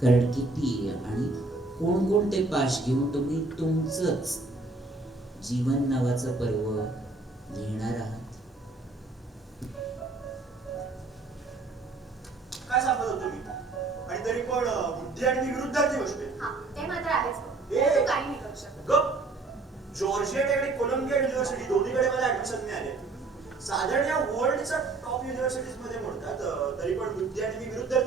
कारण किती आणि कोणकोणते पाश घेऊन तुम्ही तुमचंच जीवन नावाचं पर्व लिहिणार आहात. काय सांगत होतो मी? आणि तरी पण बुद्धी आणि मी विरुद्धाची गोष्ट आहे. हा ते मात्र आहेच. ए, तू काही नाही करू शकत. गप. जॉर्जिएट आणि कोलंबिया युनिव्हर्सिटी दोन्हीकडे मला ऍडमिशन मिळाले. साधारण या वर्ल्डच्या टॉप युनिव्हर्सिटीज मध्ये मोडतात. तरी पण बुद्धी आणि मी विरुद्धार्थी